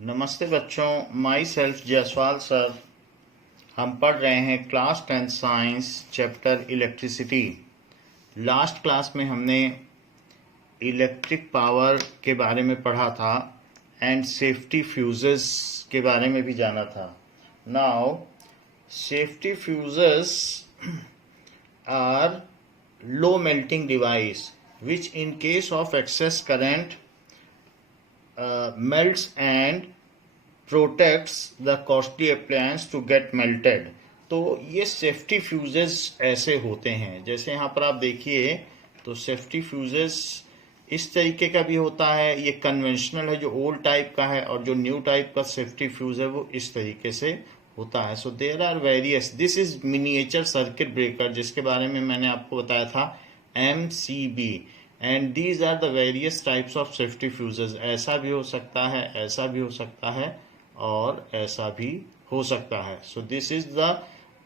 नमस्ते बच्चों, my self Jaiswal sir. हम पढ़ रहे हैं class 10 science chapter electricity. Last class में हमने इलेक्ट्रिक पावर के बारे में पढ़ा था एंड सेफ्टी फ्यूजेस के बारे में भी जाना था। Now safety fuses are low melting device which in case of excess current melts and protects the costly appliance to get melted। तो ये सेफ्टी फ्यूजेस ऐसे होते हैं, जैसे यहाँ पर आप देखिए तो सेफ्टी फ्यूजेस इस तरीके का भी होता है। ये कन्वेंशनल है जो ओल्ड टाइप का है, और जो न्यू टाइप का सेफ्टी फ्यूज है वो इस तरीके से होता है। So there are various, this is miniature circuit breaker जिसके बारे में मैंने आपको बताया था, MCB, and these are the various types of safety fuses. ऐसा भी हो सकता है, ऐसा भी हो सकता है, और ऐसा भी हो सकता है। So this is the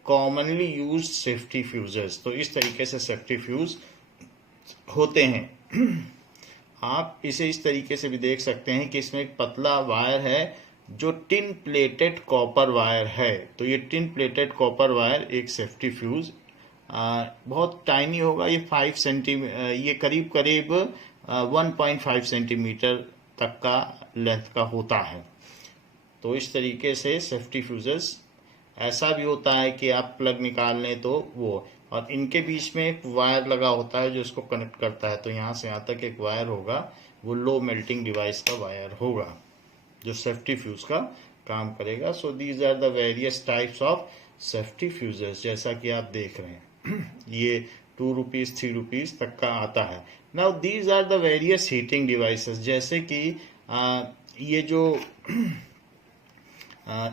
commonly used safety fuses. तो इस तरीके से सेफ्टी फ्यूज होते हैं। आप इसे इस तरीके से भी देख सकते हैं कि इसमें एक पतला वायर है जो टिन प्लेटेड कॉपर वायर है। तो ये टिन प्लेटेड कॉपर वायर एक सेफ्टी फ्यूज बहुत टाइनी होगा। ये 5 सेंटीमीटर, ये करीब 1.5 सेंटीमीटर तक का लेंथ का होता है। तो इस तरीके से सेफ्टी फ्यूजेस, ऐसा भी होता है कि आप प्लग निकाल लें तो वो, और इनके बीच में एक वायर लगा होता है जो इसको कनेक्ट करता है। तो यहाँ से यहाँ तक एक वायर होगा, वो लो मेल्टिंग डिवाइस का वायर होगा जो सेफ्टी फ्यूज का काम करेगा। So these are the various types of safety fuses, जैसा कि आप देख रहे हैं। ये 2 रुपीज 3 रुपीज तक का आता है। Now these are the various heating devices, जैसे कि ये जो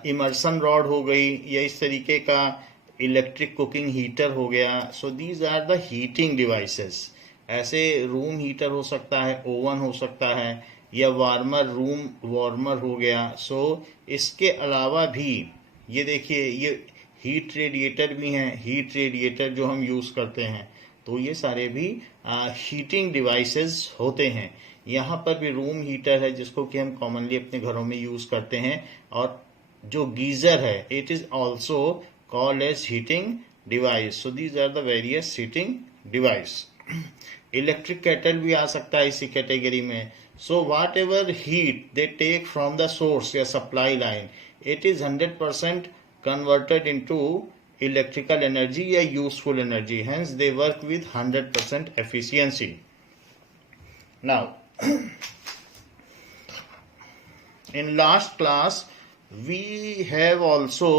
इमर्सन रॉड हो गई, या इस तरीके का इलेक्ट्रिक कुकिंग हीटर हो गया। So these are the heating devices. ऐसे रूम हीटर हो सकता है, ओवन हो सकता है, या वार्मर, रूम वार्मर हो गया। सो इसके अलावा भी ये देखिए, ये हीट रेडिएटर भी हैं, हीट रेडिएटर जो हम यूज़ करते हैं। तो ये सारे भी हीटिंग डिवाइसेस होते हैं। यहाँ पर भी रूम हीटर है जिसको कि हम कॉमनली अपने घरों में यूज़ करते हैं, और जो गीज़र है, it is also called as heating device. So these are the various heating device. Electric kettle भी आ सकता है इसी कैटेगरी में। So whatever heat they take from the source या supply line, it is 100% converted into electrical energy या useful energy, hence they work with 100% efficiency. Now in last class we have also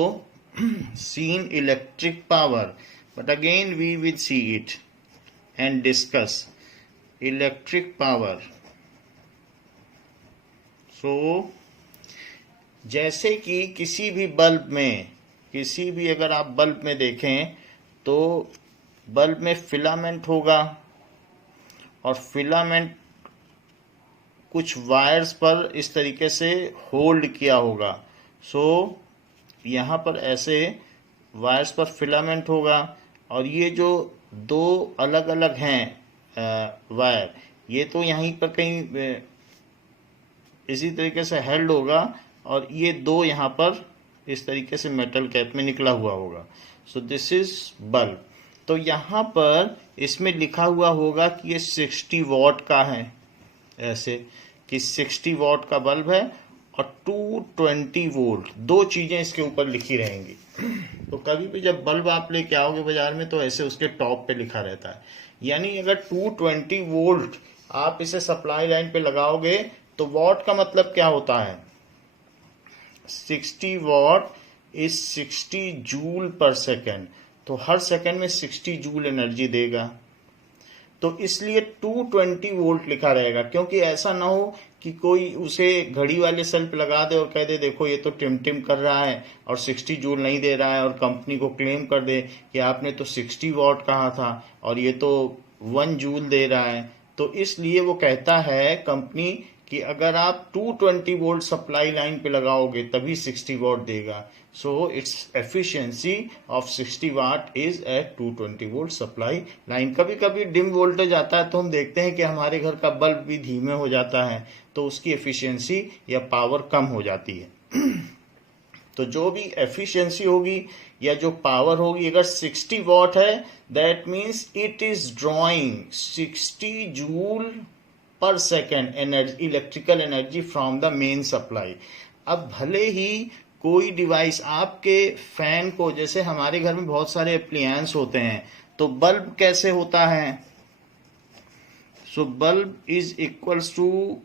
seen electric power, but again we will see it and discuss electric power. So जैसे कि किसी भी bulb में, किसी भी अगर आप बल्ब में देखें तो बल्ब में फिलामेंट होगा, और फिलामेंट कुछ वायर्स पर इस तरीके से होल्ड किया होगा। सो यहाँ पर ऐसे वायर्स पर फिलामेंट होगा, और ये जो दो अलग अलग हैं वायर, ये तो यहीं पर कहीं इसी तरीके से हेल्ड होगा, और ये दो यहाँ पर इस तरीके से मेटल कैप में निकला हुआ होगा। So this is bulb. तो यहाँ पर इसमें लिखा हुआ होगा कि ये 60 वॉट का है, ऐसे कि 60 वॉट का बल्ब है, और 220 वोल्ट, दो चीज़ें इसके ऊपर लिखी रहेंगी। तो कभी भी जब बल्ब आप लेके आओगे बाजार में तो ऐसे उसके टॉप पे लिखा रहता है। यानी अगर 220 वोल्ट आप इसे सप्लाई लाइन पे लगाओगे तो वॉट का मतलब क्या होता है, 60 वॉट इज 60 जूल पर सेकेंड। तो हर सेकेंड में 60 जूल एनर्जी देगा। तो इसलिए 220 वोल्ट लिखा रहेगा, क्योंकि ऐसा ना हो कि कोई उसे घड़ी वाले सेल पे लगा दे और कह दे देखो ये तो टिम टिम कर रहा है और 60 जूल नहीं दे रहा है, और कंपनी को क्लेम कर दे कि आपने तो 60 वॉट कहा था और ये तो 1 जूल दे रहा है। तो इसलिए वो कहता है कंपनी कि अगर आप 220 वोल्ट सप्लाई लाइन पे लगाओगे तभी 60 वॉट देगा। So its efficiency of 60 watt is at 220 volt supply line. कभी कभी डिम वोल्टेज आता है तो हम देखते हैं कि हमारे घर का बल्ब भी धीमे हो जाता है, तो उसकी एफिशिएंसी या पावर कम हो जाती है। तो जो भी एफिशिएंसी होगी या जो पावर होगी, अगर 60 वॉट है that means it is drawing 60 joule पर second energy, electrical energy from the main supply. अब भले ही कोई डिवाइस आपके फैन को, जैसे हमारे घर में बहुत सारे एप्लियंस होते हैं, तो बल्ब कैसे होता है? So bulb is equals to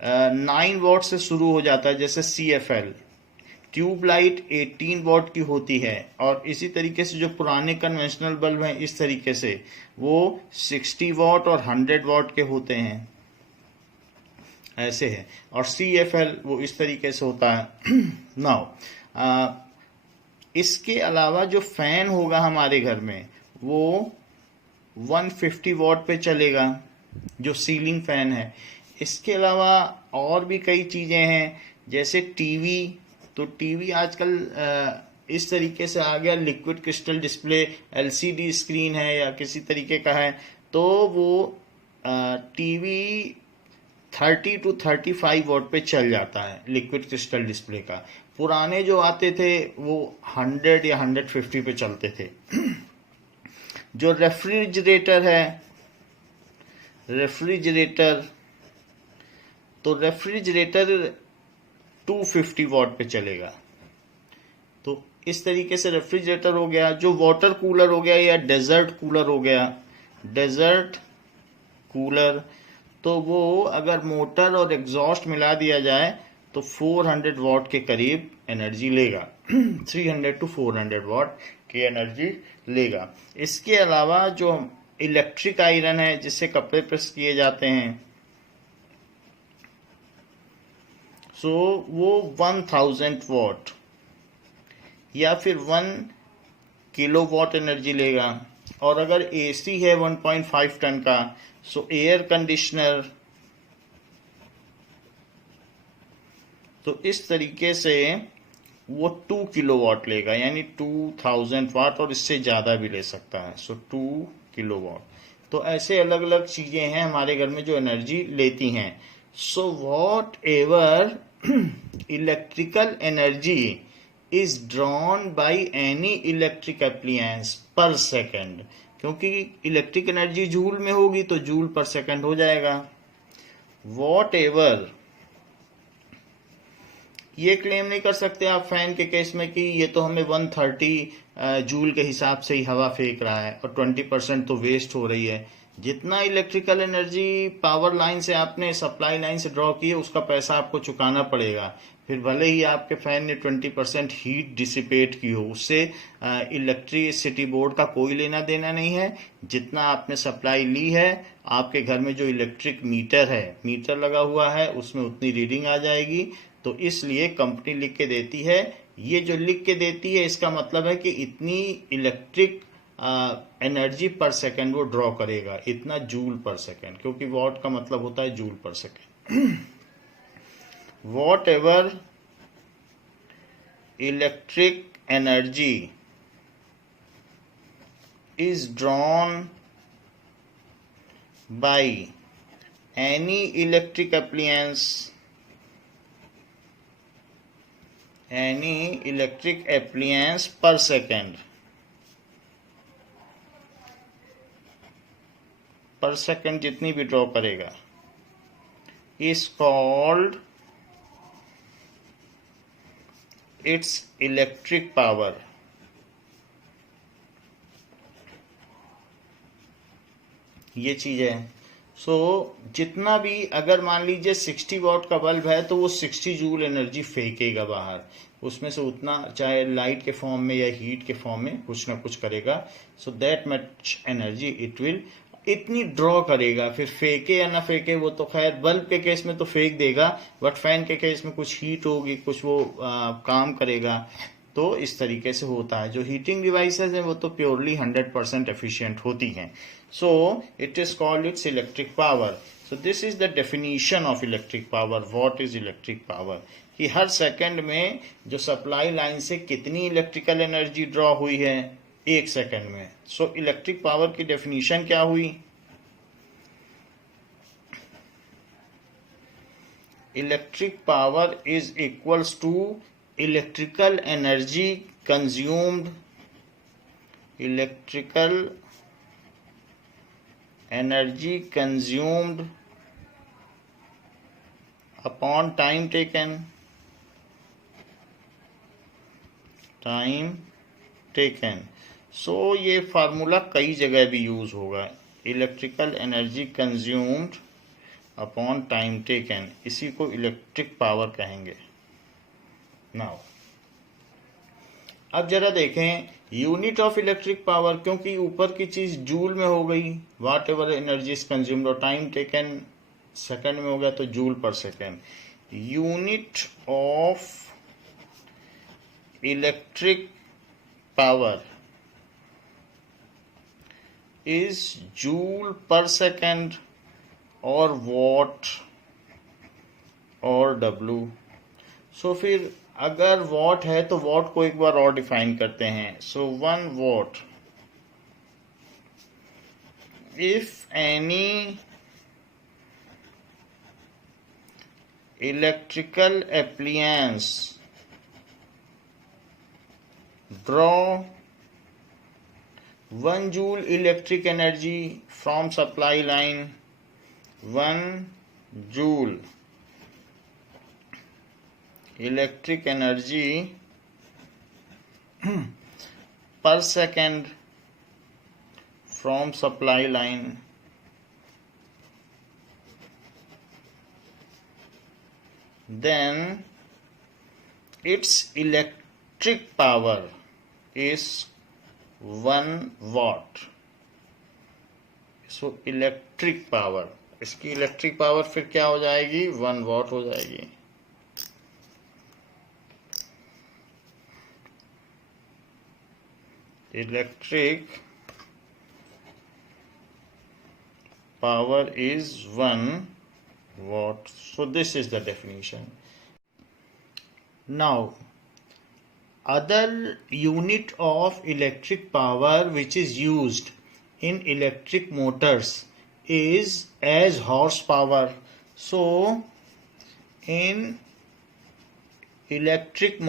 9 watt से शुरू हो जाता है, जैसे CFL। ट्यूबलाइट 18 वॉट की होती है, और इसी तरीके से जो पुराने कन्वेंशनल बल्ब हैं इस तरीके से वो 60 वॉट और 100 वॉट के होते हैं, ऐसे है। और CFL वो इस तरीके से होता है। नाउ इसके अलावा जो फैन होगा हमारे घर में वो 150 वॉट पे चलेगा, जो सीलिंग फैन है। इसके अलावा और भी कई चीजें हैं, जैसे टीवी। तो टीवी आजकल इस तरीके से आ गया, liquid crystal display, LCD screen है या किसी तरीके का है, तो वो टीवी 30 to 35 वॉट पे चल जाता है, लिक्विड क्रिस्टल डिस्प्ले का। पुराने जो आते थे वो 100 या 150 पे चलते थे। जो रेफ्रिजरेटर है, तो रेफ्रिजरेटर 250 वॉट पे चलेगा। तो इस तरीके से रेफ्रिजरेटर हो गया। जो वाटर कूलर हो गया या डेजर्ट कूलर हो गया, डेजर्ट कूलर, तो वो अगर मोटर और एग्जॉस्ट मिला दिया जाए तो 400 वॉट के करीब एनर्जी लेगा। 300 to 400 वॉट की एनर्जी लेगा। इसके अलावा जो इलेक्ट्रिक आयरन है जिससे कपड़े प्रेस किए जाते हैं, सो वो 1000 वॉट या फिर 1 किलो वॉट एनर्जी लेगा। और अगर AC है 1.5 टन का, सो एयर कंडीशनर, तो इस तरीके से वो 2 किलो वॉट लेगा, यानी 2000 वाट, और इससे ज़्यादा भी ले सकता है। सो 2 किलो वॉट। तो ऐसे अलग अलग चीज़ें हैं हमारे घर में जो एनर्जी लेती हैं। So what ever electrical energy is drawn by any electric appliances पर सेकेंड, क्योंकि इलेक्ट्रिक एनर्जी जूल में होगी तो जूल पर सेकेंड हो जाएगा। वॉट एवर, ये क्लेम नहीं कर सकते आप फैन के केस में कि ये तो हमें 130 जूल के हिसाब से ही हवा फेंक रहा है और 20% तो वेस्ट हो रही है। जितना इलेक्ट्रिकल एनर्जी पावर लाइन से आपने सप्लाई लाइन से ड्रॉ की है उसका पैसा आपको चुकाना पड़ेगा। फिर भले ही आपके फैन ने 20% हीट डिसिपेट की हो, उससे इलेक्ट्रिसिटी बोर्ड का कोई लेना देना नहीं है। जितना आपने सप्लाई ली है, आपके घर में जो इलेक्ट्रिक मीटर लगा हुआ है उसमें उतनी रीडिंग आ जाएगी। तो इसलिए कंपनी लिख के देती है, ये जो लिख के देती है इसका मतलब है कि इतनी इलेक्ट्रिक एनर्जी पर सेकेंड वो ड्रॉ करेगा, इतना जूल पर सेकेंड, क्योंकि वॉट का मतलब होता है जूल पर second. What ever electric energy is drawn by any electric appliance per second, जितनी भी ड्रॉ करेगा, is called its electric power। ये चीज है। सो जितना भी, अगर मान लीजिए 60 वॉट का बल्ब है तो वो 60 जूल एनर्जी फेंकेगा बाहर, उसमें से उतना चाहे लाइट के फॉर्म में या हीट के फॉर्म में कुछ ना कुछ करेगा। So that much energy it will, इतनी ड्रॉ करेगा। फिर फेंके या ना फेंके वो तो खैर बल्ब के केस में तो फेंक देगा, बट फैन के केस में कुछ हीट होगी, कुछ वो काम करेगा। तो इस तरीके से होता है। जो हीटिंग डिवाइसेस हैं वो तो प्योरली 100% एफिशिएंट होती हैं। सो it is called its electric power. So this is the definition of electric power. What is electric power? कि हर सेकंड में जो सप्लाई लाइन से कितनी इलेक्ट्रिकल एनर्जी ड्रॉ हुई है, एक सेकंड में. सो इलेक्ट्रिक पावर की डेफिनेशन क्या हुई? Electric power is equals to electrical energy consumed, electrical energy consumed upon time taken, time taken. So ये फार्मूला कई जगह भी यूज होगा. Electrical energy consumed upon time taken, इसी को इलेक्ट्रिक पावर कहेंगे. नाउ अब जरा देखें यूनिट ऑफ इलेक्ट्रिक पावर, क्योंकि ऊपर की चीज जूल में हो गई, वाट एवर एनर्जी इज कंज्यूम्ड, और टाइम टेकन सेकंड में हो गया तो जूल पर second. Unit of electric power is joule पर सेकंड और वॉट और डब्लू. सो फिर अगर वॉट है तो वॉट को एक बार और डिफाइन करते हैं. सो 1 what, if any electrical appliances draw 1 joule electric energy from supply line, 1 joule electric energy per second from supply line, then its electric power is 1 watt. So electric power, इसकी electric power फिर क्या हो जाएगी? 1 what हो जाएगी. Electric power is 1 watt. So this is the definition. Now other unit of electric power which is used in electric motors is as horsepower. So in electric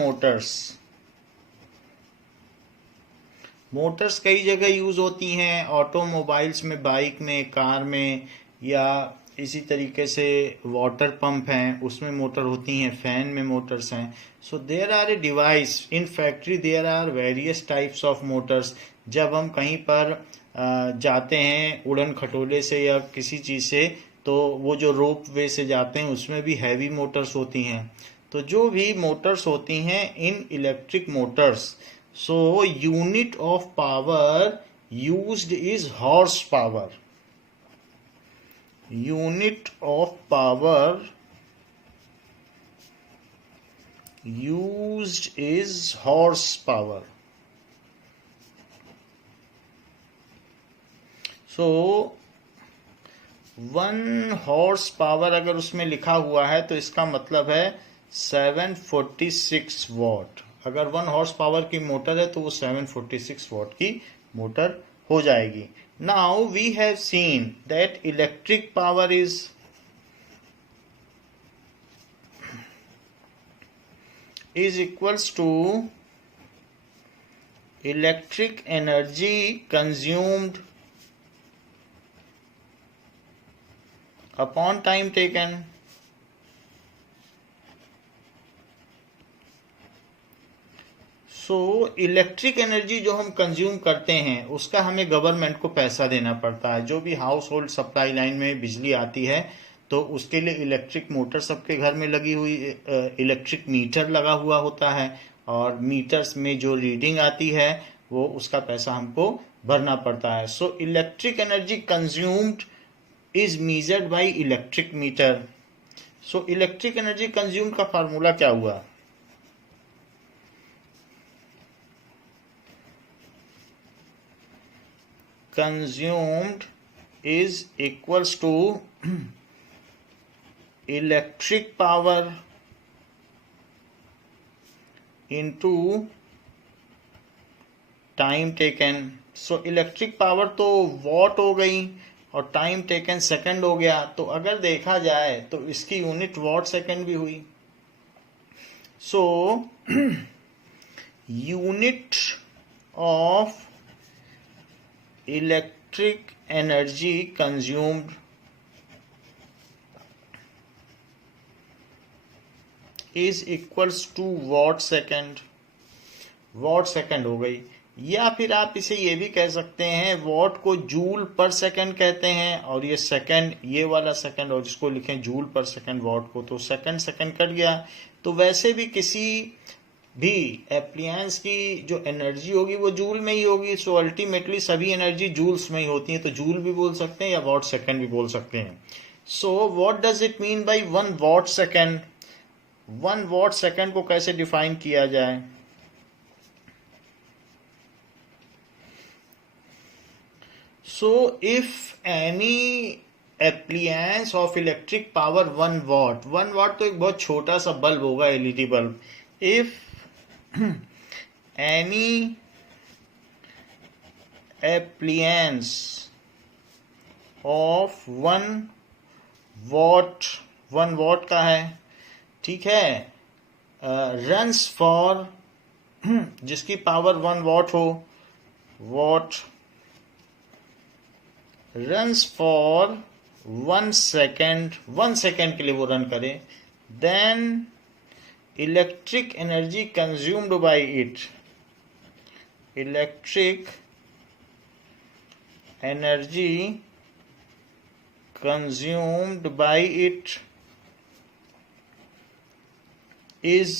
Motors कई जगह use होती हैं, ऑटोमोबाइल्स में, bike में, car में, या इसी तरीके से वाटर पंप हैं उसमें मोटर होती हैं, फैन में मोटर्स हैं. So there are a device in factory, there are various types of motors. जब हम कहीं पर जाते हैं उड़न खटोले से या किसी चीज़ से, तो वो जो रोप वे से जाते हैं उसमें भी हैवी मोटर्स होती हैं. तो जो भी मोटर्स होती हैं इन electric Motors, so unit of power used is horsepower. Unit of power used is horsepower. So 1 horse power अगर उसमें लिखा हुआ है तो इसका मतलब है 746 वॉट. अगर 1 हॉर्स पावर की मोटर है तो वो 746 वॉट की मोटर हो जाएगी. Now we have seen that electric power is equals to electric energy consumed upon time taken. So electric energy जो हम कंज्यूम करते हैं उसका हमें गवर्नमेंट को पैसा देना पड़ता है. जो भी हाउस होल्ड सप्लाई लाइन में बिजली आती है तो उसके लिए इलेक्ट्रिक मोटर सबके घर में लगी हुई, इलेक्ट्रिक मीटर लगा हुआ होता है, और मीटर्स में जो रीडिंग आती है वो उसका पैसा हमको भरना पड़ता है. So electric energy consumed is measured by electric meter. So electric energy consumed का फार्मूला क्या हुआ? consumed is equals to electric power into time taken. So electric power तो वॉट हो गई और टाइम टेकन सेकंड हो गया। तो अगर देखा जाए तो इसकी यूनिट वॉट सेकंड भी हुई। So unit of electric energy consumed is equals to watt second. Watt second हो गई, या फिर आप इसे ये भी कह सकते हैं, वॉट को जूल पर सेकंड कहते हैं और ये सेकंड, ये वाला सेकंड, और जिसको लिखें जूल पर सेकंड वॉट को, तो सेकंड सेकंड कट गया। तो वैसे भी किसी भी एप्लियंस की जो एनर्जी होगी वो जूल में ही होगी। सो अल्टीमेटली सभी एनर्जी जूल्स में ही होती है, तो जूल भी बोल सकते हैं या वॉट सेकंड भी बोल सकते हैं। So what does it mean by 1 what second? 1 what second को कैसे डिफाइन किया जाए? So if any appliance of electric power 1 watt, 1 watt तो एक बहुत छोटा सा बल्ब होगा, LED bulb. if any appliance of 1 watt, 1 watt का है, ठीक है, runs for जिसकी पावर 1 watt हो, watt runs for 1 second, 1 second के लिए वो रन करे, then electric energy consumed by it, electric energy consumed by it is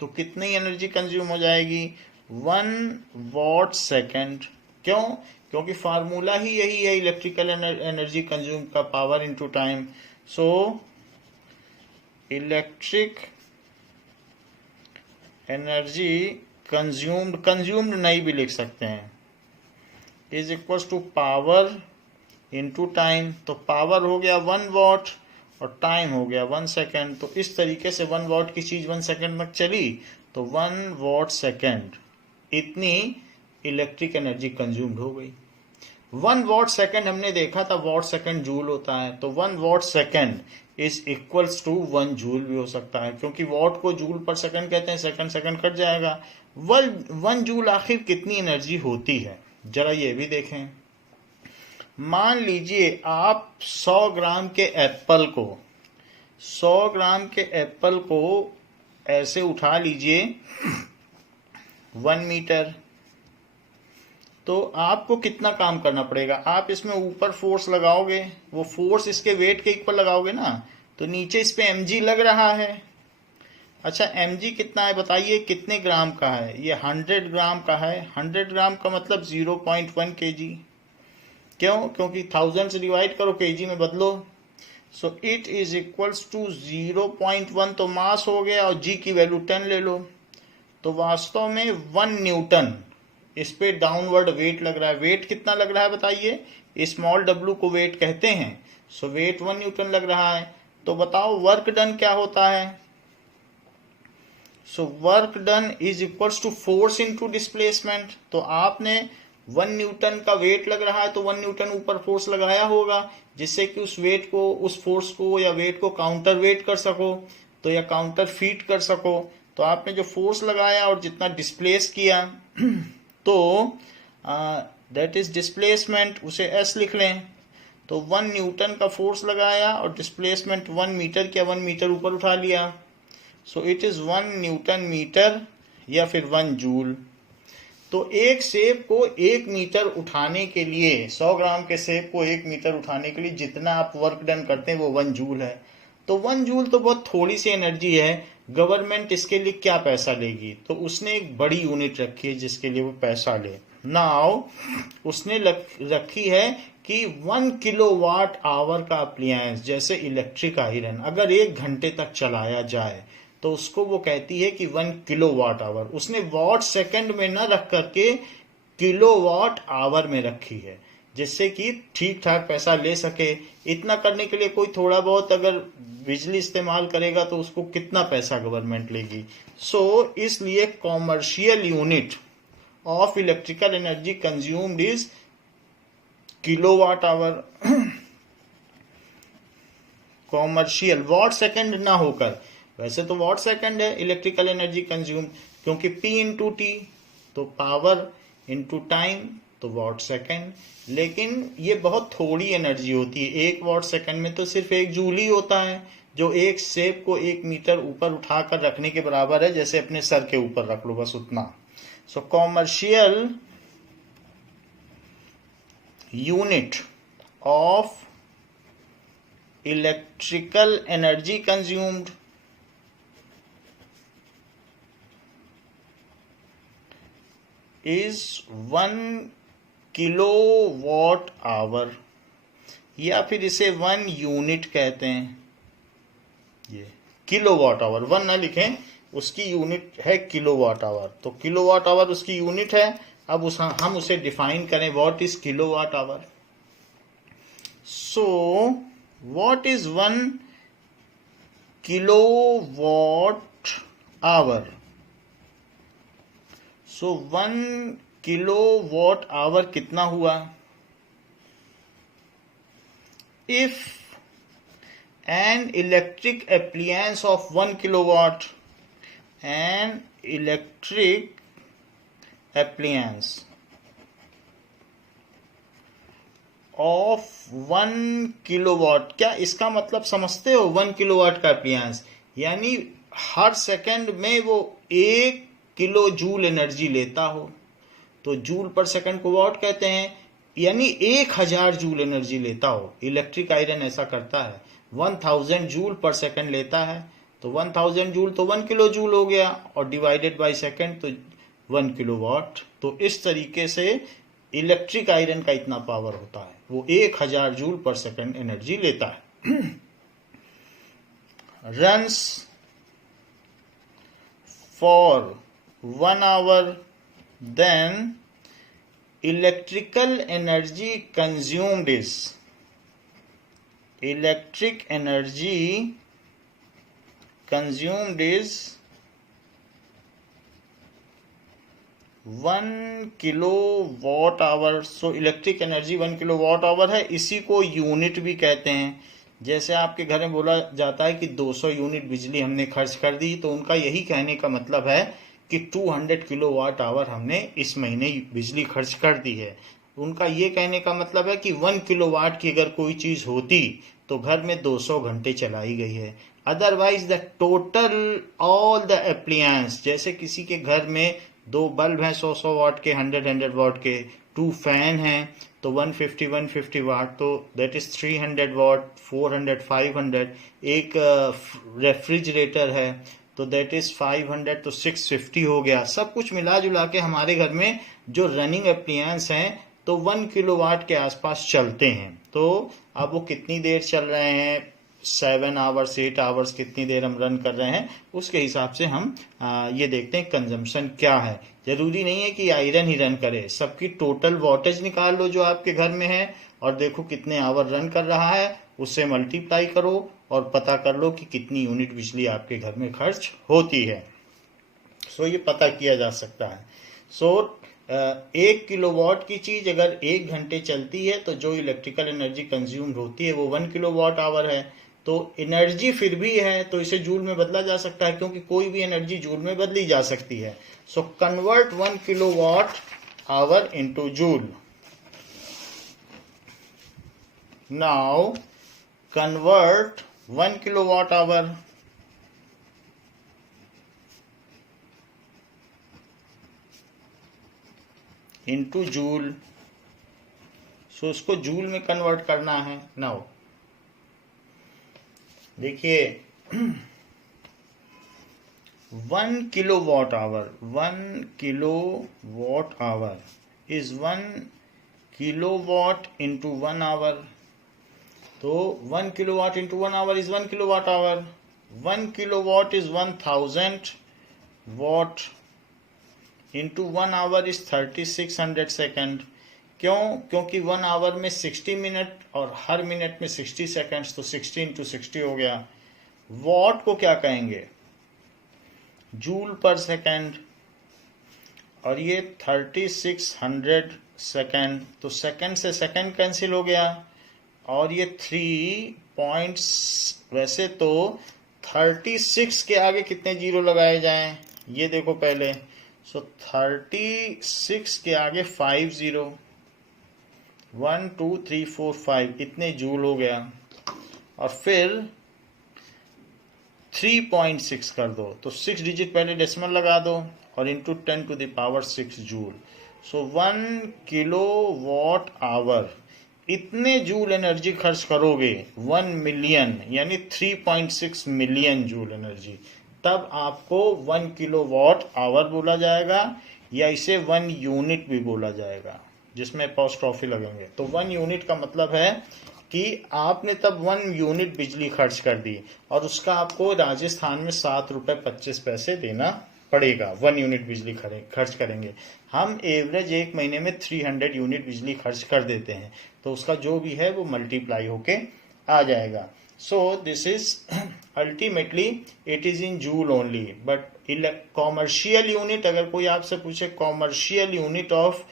तो कितनी एनर्जी कंज्यूम हो जाएगी? 1 वॉट सेकेंड। क्यों? क्योंकि फार्मूला ही यही है इलेक्ट्रिकल एनर्जी कंज्यूम का, power into time. So electric energy consumed, consumed नहीं भी लिख सकते हैं, is equals to power into time. तो पावर हो गया 1 वॉट और टाइम हो गया 1 सेकेंड। तो इस तरीके से 1 वॉट की चीज 1 सेकेंड तक चली, तो 1 वॉट सेकेंड इतनी इलेक्ट्रिक एनर्जी कंज्यूम्ड हो गई। 1 वॉट सेकेंड हमने देखा था वॉट सेकेंड जूल होता है, तो 1 watt second is equals to 1 joule भी हो सकता है, क्योंकि वॉट को जूल पर सेकेंड कहते हैं, सेकेंड सेकेंड कट जाएगा। 1 जूल आखिर कितनी एनर्जी होती है, जरा ये भी देखें। मान लीजिए आप 100 ग्राम के एप्पल को, 100 ग्राम के एप्पल को ऐसे उठा लीजिए 1 मीटर, तो आपको कितना काम करना पड़ेगा? आप इसमें ऊपर फोर्स लगाओगे, वो फोर्स इसके वेट के इक्वल लगाओगे ना, तो नीचे इस पे mg लग रहा है। अच्छा mg कितना है बताइए, कितने ग्राम का है? ये 100 ग्राम का है। 100 ग्राम का मतलब 0.1 kg। क्यों? क्योंकि 1000 से डिवाइड करो, kg में बदलो। So it is equals to 0.1, तो मास हो गया, और g की वैल्यू 10 ले लो। तो वास्तव में 1 न्यूटन इस पे डाउनवर्ड वेट लग रहा है। वेट कितना लग रहा है बताइए? स्मॉल w को वेट कहते हैं। सो वेट 1 न्यूटन लग रहा है। तो बताओ वर्क डन क्या होता है? So work done is equals to force into displacement. तो आपने 1 न्यूटन का वेट लग रहा है, तो 1 न्यूटन ऊपर फोर्स लगाया होगा, जिससे कि उस वेट को, उस फोर्स को या वेट को काउंटर वेट कर सको, तो या काउंटर फीट कर सको। तो आपने जो फोर्स लगाया और जितना डिस्प्लेस किया, तो दैट इज डिस्प्लेसमेंट, उसे s लिख लें। तो 1 न्यूटन का फोर्स लगाया और डिस्प्लेसमेंट 1 मीटर किया, 1 मीटर ऊपर उठा लिया। So it is 1 newton metre या फिर 1 जूल। तो एक सेब को 1 मीटर उठाने के लिए, 100 ग्राम के सेब को 1 मीटर उठाने के लिए जितना आप वर्क डन करते हैं वो 1 जूल है। तो 1 जूल तो बहुत थोड़ी सी एनर्जी है। गवर्नमेंट इसके लिए क्या पैसा लेगी? तो उसने एक बड़ी यूनिट रखी है जिसके लिए वो पैसा ले। नाउ उसने रखी है कि 1 किलोवाट आवर का अप्लायंस, जैसे इलेक्ट्रिक आयरन, अगर 1 घंटे तक चलाया जाए तो उसको वो कहती है कि 1 किलोवाट आवर। उसने वॉट सेकंड में न रख करके किलोवाट आवर में रखी है, जिससे कि ठीक ठाक पैसा ले सके। इतना करने के लिए कोई थोड़ा बहुत अगर बिजली इस्तेमाल करेगा तो उसको कितना पैसा गवर्नमेंट लेगी। सो इसलिए commercial unit of electrical energy consumed is kilowatt hour. Commercial, what second ना होकर, वैसे तो वॉट सेकंड है इलेक्ट्रिकल एनर्जी कंज्यूम, क्योंकि P इंटू टी तो पावर इंटू टाइम तो वॉट सेकंड। लेकिन ये बहुत थोड़ी एनर्जी होती है, 1 वॉट सेकंड में तो सिर्फ 1 जूल ही होता है, जो एक सेब को 1 मीटर ऊपर उठाकर रखने के बराबर है, जैसे अपने सर के ऊपर रख लो बस उतना। So commercial unit of electrical energy consumed is 1 kilowatt hour, या फिर इसे 1 यूनिट कहते हैं। ये किलोवाट आवर, 1 ना लिखें, उसकी यूनिट है किलोवाट आवर, तो किलोवाट आवर उसकी यूनिट है। अब हम उसे डिफाइन करें, what is kilowatt hour. So what is 1 kilowatt hour? So 1 kilowatt hour कितना हुआ? If an electric appliance of 1 kilowatt, an electric appliance of 1 kilowatt, क्या इसका मतलब समझते हो? 1 किलोवाट का अप्लायंस यानी हर सेकंड में वो 1 किलो जूल एनर्जी लेता हो, तो जूल पर सेकंड को वाट कहते हैं, यानी 1000 जूल एनर्जी लेता हो। इलेक्ट्रिक आयरन ऐसा करता है, 1000 जूल पर सेकंड लेता है, तो 1000 जूल तो 1 किलो जूल हो गया, और डिवाइडेड बाय सेकंड तो 1 किलोवाट। तो इस तरीके से इलेक्ट्रिक आयरन का इतना पावर होता है, वो 1000 जूल पर सेकंड एनर्जी लेता है। Runs for 1 hour, then electrical energy consumed is, electric energy consumed is 1 kilowatt hour. So electric energy 1 kilowatt hour है, इसी को यूनिट भी कहते हैं। जैसे आपके घर में बोला जाता है कि 200 यूनिट बिजली हमने खर्च कर दी, तो उनका यही कहने का मतलब है कि 200 किलोवाट आवर हमने इस महीने बिजली खर्च कर दी है। उनका ये कहने का मतलब है कि 1 किलोवाट की अगर कोई चीज होती तो घर में 200 घंटे चलाई गई है। Otherwise the total all the appliances, जैसे किसी के घर में 2 बल्ब हैं 100 वाट के, 100 वाट के, 2 फैन हैं तो 150 वाट, तो दैट इज 300 वाट, 400 500। एक रेफ्रिजरेटर है तो दैट इज 500, तो 650 हो गया। सब कुछ मिला जुला के हमारे घर में जो रनिंग एप्लियंस हैं तो 1 किलोवाट के आसपास चलते हैं। तो अब वो कितनी देर चल रहे हैं, 7 आवर्स 8 आवर्स, कितनी देर हम रन कर रहे हैं, उसके हिसाब से हम ये देखते हैं कंजम्पशन क्या है। जरूरी नहीं है कि आयरन ही रन करे, सबकी टोटल वॉटेज निकाल लो जो आपके घर में है और देखो कितने आवर रन कर रहा है, उससे मल्टीप्लाई करो और पता कर लो कि कितनी यूनिट बिजली आपके घर में खर्च होती है। सो ये पता किया जा सकता है। सो 1 किलोवाट की चीज अगर 1 घंटे चलती है तो जो इलेक्ट्रिकल एनर्जी कंज्यूम होती है वो 1 किलोवाट आवर है। तो एनर्जी फिर भी है तो इसे जूल में बदला जा सकता है, क्योंकि कोई भी एनर्जी जूल में बदली जा सकती है। So convert 1 kilowatt hour into joule. Now convert 1 kilowatt hour into joule. So उसको जूल में कन्वर्ट करना है। नाउ देखिए 1 kilowatt hour, 1 kilowatt hour is 1 kilowatt into 1 hour. तो 1 kilowatt into 1 hour is 1 kilowatt hour. 1 kilowatt is 1000 watt into 1 hour is 3600 second. क्यों? क्योंकि 1 our में 60 minute और हर मिनट में 60 सेकेंड्स, तो 60 इंटू 60 हो गया। वॉट को क्या कहेंगे? जूल पर सेकेंड, और ये 3600 सेकेंड, तो सेकेंड से सेकेंड कैंसिल हो गया, और ये 3 पॉइंट्स। वैसे तो 36 के आगे कितने जीरो लगाए जाएं, ये देखो पहले। सो 36 के आगे 5 जीरो, 1 2 3 4 5 इतने जूल हो गया, और फिर 3.6 कर दो, तो 6 डिजिट पहले डेसिमल लगा दो, और into 10 to the power 6 joule. So 1 kilo watt hour, इतने जूल एनर्जी खर्च करोगे 1 मिलियन यानी 3.6 मिलियन जूल एनर्जी, तब आपको 1 किलो वॉट आवर बोला जाएगा, या इसे 1 यूनिट भी बोला जाएगा, जिसमें अपोस्ट्रोफी लगेंगे। तो 1 यूनिट का मतलब है कि आपने तब 1 यूनिट बिजली खर्च कर दी, और उसका आपको राजस्थान में 7 रुपये 25 पैसे देना पड़ेगा। 1 यूनिट बिजली खर्च करेंगे। हम एवरेज एक महीने में 300 यूनिट बिजली खर्च कर देते हैं, तो उसका जो भी है वो मल्टीप्लाई होके आ जाएगा। So this is ultimately it is in joule only, but commercial unit, अगर कोई आपसे पूछे commercial unit of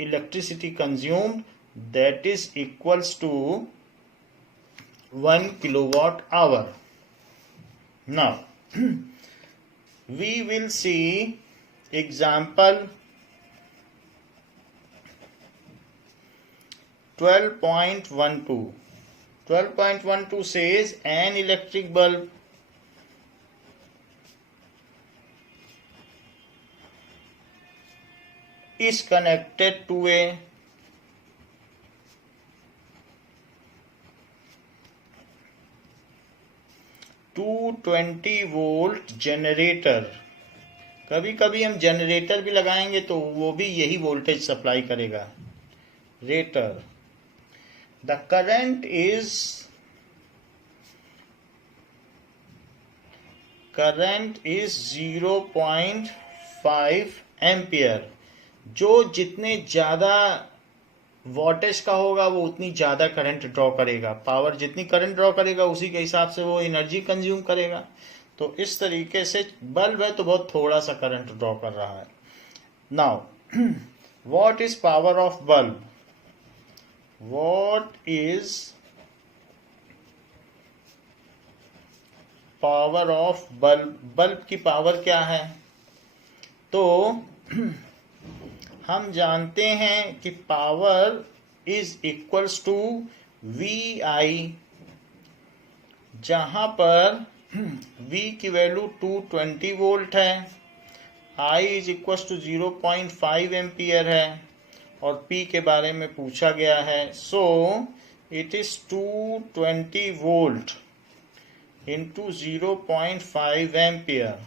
electricity consumed, that is equals to 1 kilowatt hour. Now we will see example 12.12. 12.12 says an electric bulb is connected to a 220 volt generator. कभी कभी हम generator भी लगाएंगे तो वो भी यही वोल्टेज सप्लाई करेगा, rater. The current is 0.5 ampere. जो जितने ज्यादा वोल्टेज का होगा वो उतनी ज्यादा करंट ड्रॉ करेगा, पावर जितनी करंट ड्रॉ करेगा उसी के हिसाब से वो एनर्जी कंज्यूम करेगा। तो इस तरीके से बल्ब है तो बहुत थोड़ा सा करंट ड्रॉ कर रहा है। Now what is power of bulb? What is power of bulb? Bulb की पावर क्या है? तो हम जानते हैं कि power is equals to VI, जहां पर V की वैल्यू 220 वोल्ट है, I is equals to 0.5 ampere है, और P के बारे में पूछा गया है। So it is 220 volt into 0.5 ampere.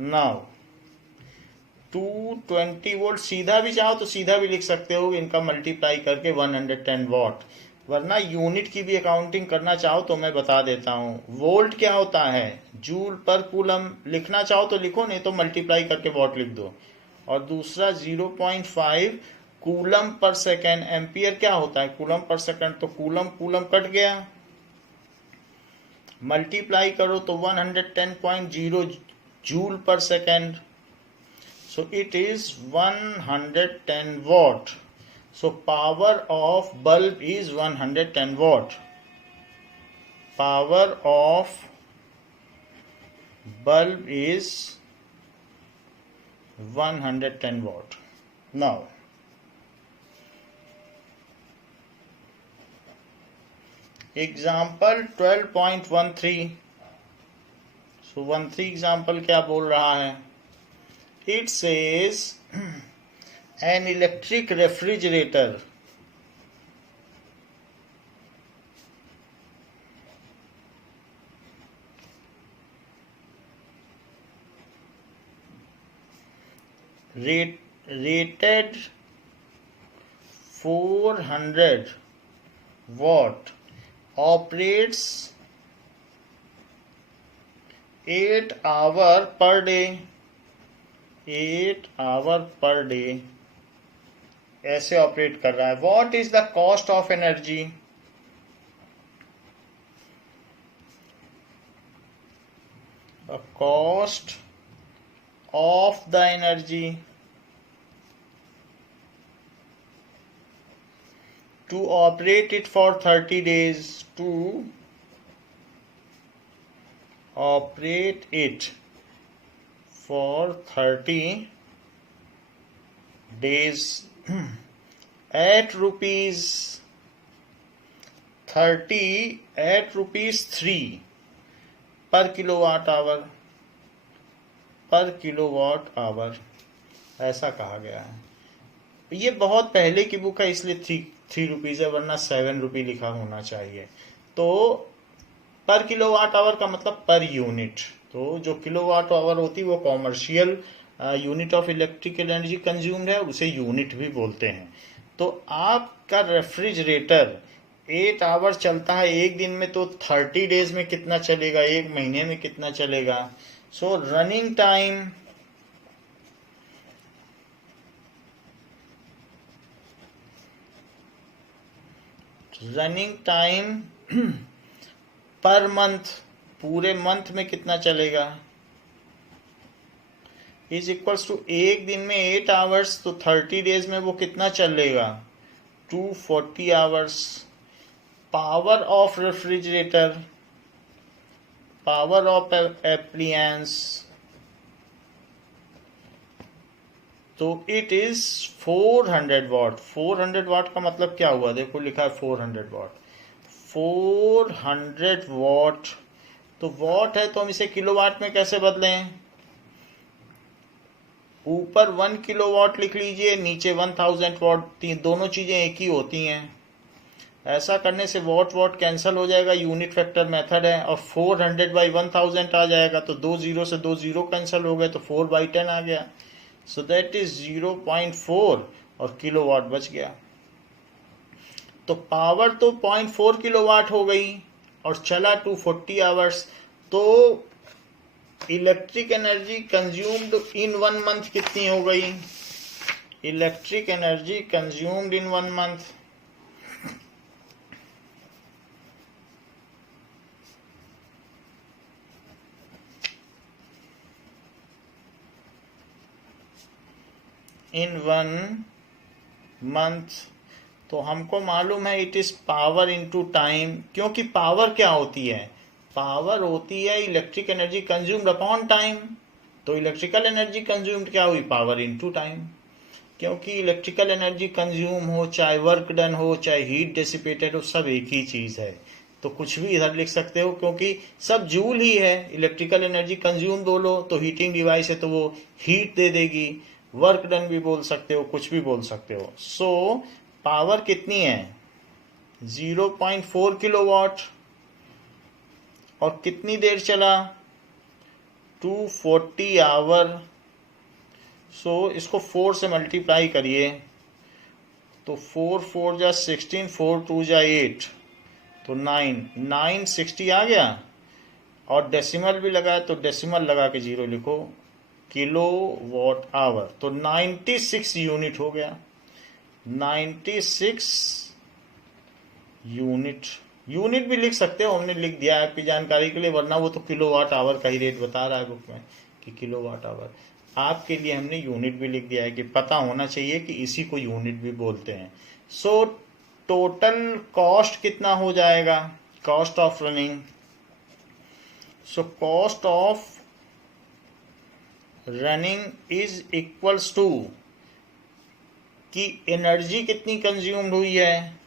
Now 220 volt सीधा भी चाहो तो सीधा भी लिख सकते हो, इनका मल्टीप्लाई करके 110 वॉट, वरना यूनिट की भी अकाउंटिंग करना चाहो तो मैं बता देता हूं। वोल्ट क्या होता है? जूल पर कूलम। लिखना चाहो तो लिखो, नहीं तो मल्टीप्लाई करके वॉट लिख दो। और दूसरा 0.5 कूलम पर सेकेंड। एम्पियर क्या होता है? Coulomb per second. तो कूलम कूलम कट गया, मल्टीप्लाई करो तो 110.0 जूल पर second. So it is 110 watt. So power of bulb is 110 watt. Power of bulb is 110 watt. Now example 12.13. So 13 example क्या बोल रहा है? It says an electric refrigerator rated 400 watt operates 8 hours per day, 8 hours per day ऐसे operate कर रहा है। What is the cost of energy? The cost of the energy to operate it for 30 days, to operate it for 30 days at rupees 30 at rupees 3 per kilowatt hour ऐसा कहा गया है। ये बहुत पहले की बुक है इसलिए थ्री रुपीज है, वरना 7 रुपये लिखा होना चाहिए। तो पर किलोवाट आवर का मतलब पर यूनिट। तो जो किलोवाट आवर होती है वो commercial unit of electrical energy consumed है, उसे यूनिट भी बोलते हैं। तो आपका रेफ्रिजरेटर 8 आवर चलता है एक दिन में, तो 30 डेज में कितना चलेगा, एक महीने में कितना चलेगा? सो रनिंग टाइम पर मंथ, पूरे मंथ में कितना चलेगा, इज इक्वल्स टू एक दिन में 8 आवर्स, तो 30 डेज में वो कितना चलेगा, 240 hours. Power of refrigerator, power of appliances, तो इट इज 400 वाट। 400 वाट का मतलब क्या हुआ, देखो लिखा है 400 वाट। 400 वाट, तो वाट है तो हम इसे किलोवाट में कैसे बदलें? ऊपर 1 किलोवाट लिख लीजिए, नीचे 1000 वाट, दोनों चीजें एक ही होती हैं। ऐसा करने से वाट वाट कैंसिल हो जाएगा, यूनिट फैक्टर मेथड है, और 400/1000 आ जाएगा, तो 2 जीरो से 2 जीरो कैंसिल हो गए, तो 4/10 आ गया। सो दैट इज 0.4 और किलोवाट बच गया। तो पावर तो 0.4 किलोवाट हो गई और चला 240 आवर्स। तो electric energy consumed in 1 month कितनी हो गई? Electric energy consumed in 1 month, in 1 month, तो हमको मालूम है it is power into time. क्योंकि पावर क्या होती है? पावर होती है electric energy consumed upon time. तो इलेक्ट्रिकल एनर्जी कंज्यूम्ड क्या हुई? Power into time. क्योंकि इलेक्ट्रिकल एनर्जी कंज्यूम हो, चाहे वर्क डन हो, चाहे हीट डेसिपेटेड हो, सब एक ही चीज है। तो कुछ भी इधर लिख सकते हो, क्योंकि सब जूल ही है। इलेक्ट्रिकल एनर्जी कंज्यूम बोलो तो हीटिंग डिवाइस है तो वो हीट दे देगी। वर्क डन भी बोल सकते हो, कुछ भी बोल सकते हो। सो पावर कितनी है? 0.4 किलोवाट, और कितनी देर चला? 240 आवर। सो इसको 4 से मल्टीप्लाई करिए, तो 4 4 जा 16, 4 2 जा 8, तो 960 आ गया। और डेसिमल भी लगा है तो डेसिमल लगा के 0 लिखो, किलो वॉट आवर। तो 96 यूनिट हो गया, 96 यूनिट भी लिख सकते हो, हमने लिख दिया है आपकी जानकारी के लिए, वरना वो तो किलोवाट आवर का ही रेट बता रहा है बुक में कि किलोवाट आवर। आपके लिए हमने यूनिट भी लिख दिया है कि पता होना चाहिए कि इसी को यूनिट भी बोलते हैं। सो टोटल कॉस्ट कितना हो जाएगा? Cost of running, so cost of running is equals to कि एनर्जी कितनी कंज्यूम्ड हुई है,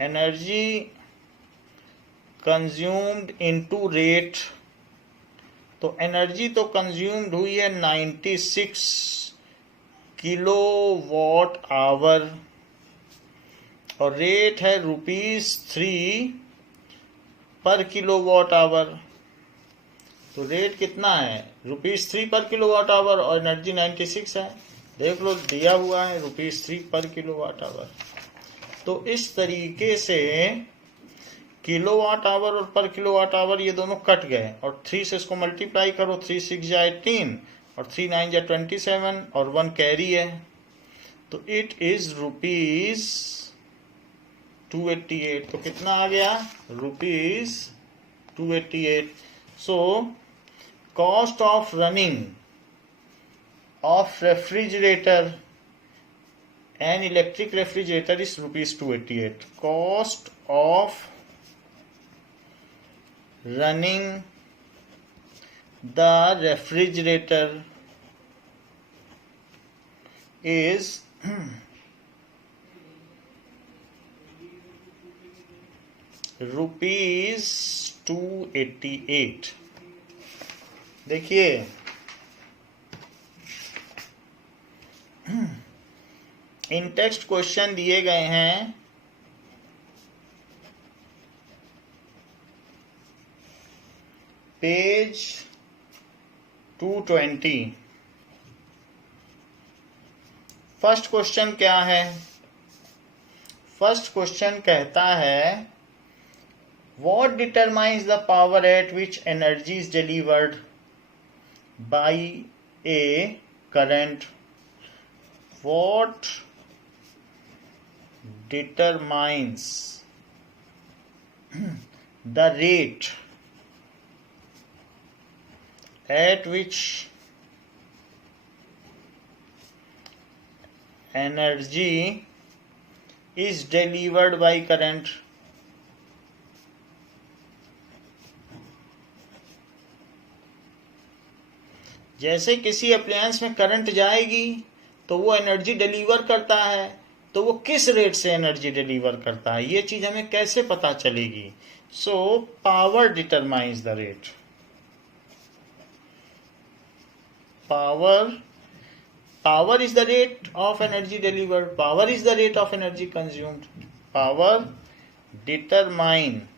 एनर्जी कंज्यूम्ड इनटू रेट। तो एनर्जी तो कंज्यूम्ड हुई है 96 किलो वॉट आवर, और रेट है ₹3 पर किलो वॉट आवर। तो रेट कितना है? ₹3 पर किलो वाट आवर, और एनर्जी 96 है। देख लो दिया हुआ है ₹3 पर किलो वाट आवर। तो इस तरीके से किलोवाट आवर और पर किलोवाट आवर ये दोनों कट गए, और 3 से इसको मल्टीप्लाई करो, 3 6 जा 18 और 3 9 जा 27 और 1 कैरी है। तो इट इज रुपीज 288। तो कितना आ गया? Rupees 288। So cost of running of refrigerator an electric refrigerator is rupees 288। Cost of running the refrigerator is rupees 288। देखिए इन टेक्स्ट क्वेश्चन दिए गए हैं पेज 220। फर्स्ट क्वेश्चन क्या है? फर्स्ट क्वेश्चन कहता है what determines the power eight which energy is delivered by A current. What determines the rate at which energy is delivered by current। जैसे किसी अप्लायंस में करंट जाएगी तो वो एनर्जी डिलीवर करता है, तो वो किस रेट से एनर्जी डिलीवर करता है, ये चीज हमें कैसे पता चलेगी? So power determines the rate. Power is the rate of energy delivered. Power is the rate of energy consumed. Power determine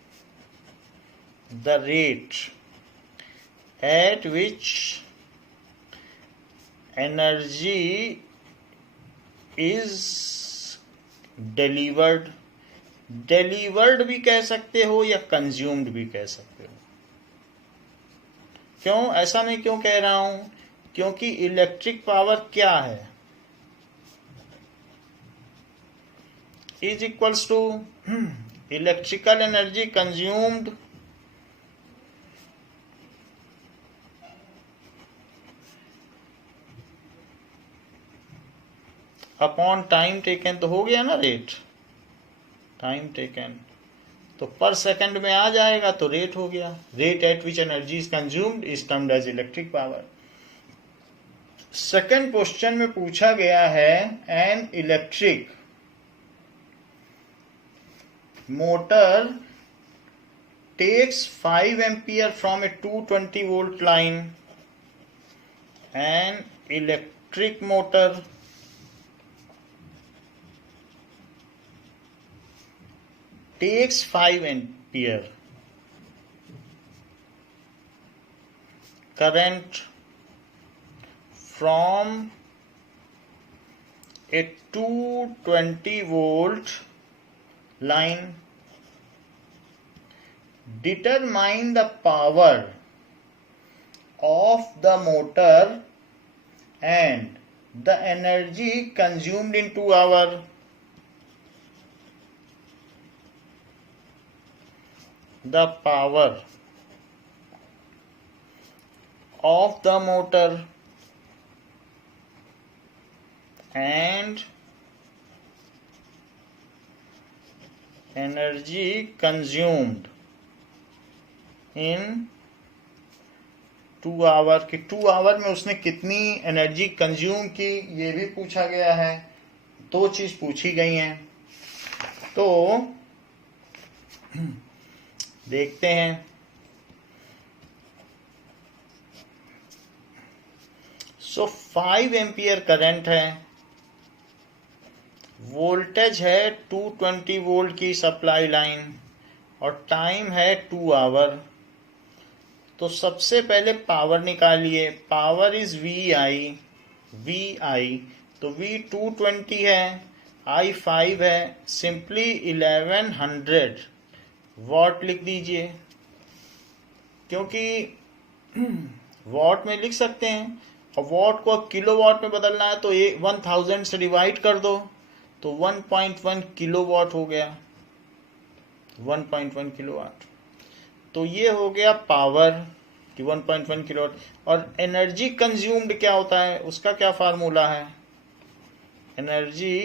the rate at which energy is delivered। delivered भी कह सकते हो या consumed भी कह सकते हो। क्यों ऐसा मैं क्यों कह रहा हूं? क्योंकि इलेक्ट्रिक पावर क्या है? Is equals to electrical energy consumed upon time taken. तो हो गया ना रेट, टाइम टेकन तो पर सेकंड में आ जाएगा, तो रेट हो गया। Rate at which energy is consumed is termed as electric power. Second question में पूछा गया है an electric motor takes 5 ampere from a 220 volt line. An electric motor takes 5 ampere current from a 220 volt line। Determine the power of the motor and the energy consumed in 2 hours। The power of the motor and energy consumed in 2 our कि 2 our में उसने कितनी energy consume की, ये भी पूछा गया है। 2 चीज पूछी गई हैं। तो देखते हैं। सो 5 एम्पियर करंट है, वोल्टेज है 220 वोल्ट की सप्लाई लाइन और टाइम है 2 आवर। तो सबसे पहले पावर निकालिए। पावर इज VI तो V 220 है, I 5 है, सिंपली 1100 वॉट लिख दीजिए, क्योंकि वॉट में लिख सकते हैं और वॉट को किलो वॉट में बदलना है तो ये 1000 से डिवाइड कर दो तो 1.1 किलो वॉट हो गया, 1.1 किलो वाट। तो ये हो गया पावर कि 1.1 किलो वाट। और एनर्जी कंज्यूम्ड क्या होता है, उसका क्या फार्मूला है, energy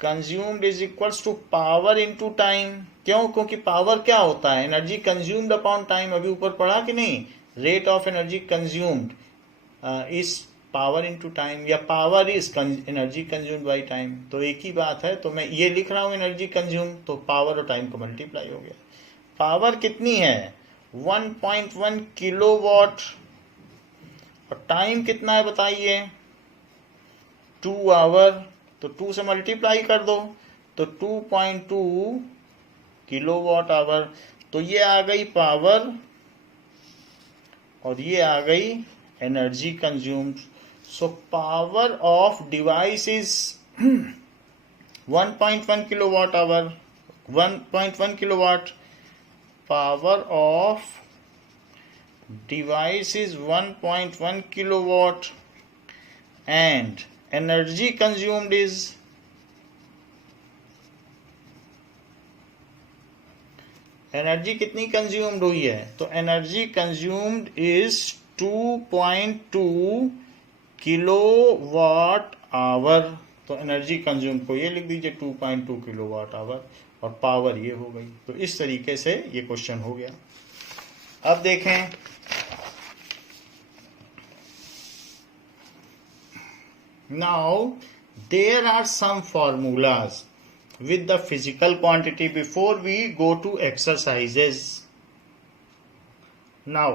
consumed is equals to power into time. क्यों, क्योंकि पावर क्या होता है, एनर्जी कंज्यूम्ड अपॉन टाइम। अभी ऊपर पढ़ा कि नहीं, rate of energy consumed is power into time, या power is energy consumed by time, तो एक ही बात है। तो मैं ये लिख रहा हूं एनर्जी कंज्यूम, तो पावर और टाइम को मल्टीप्लाई हो गया। पावर कितनी है 1.1 किलो वॉट, और टाइम कितना है बताइए 2 आवर, तो 2 से मल्टीप्लाई कर दो तो 2.2 किलो वॉट आवर। तो ये आ गई पावर और ये आ गई energy consumed. So power of device is 1.1 kilo watt hour, 1.1 kilo watt. Power of device is 1.1 kilowatt and energy consumed is energy कितनी कंज्यूम्ड हुई है, तो energy consumed is 2.2 kilowatt hour. तो एनर्जी कंज्यूम्ड को ये लिख दीजिए 2.2 किलोवाट आवर, और पावर ये हो गई। तो इस तरीके से ये क्वेश्चन हो गया। अब देखें, now there are some formulas with the physical quantity before we go to exercises. Now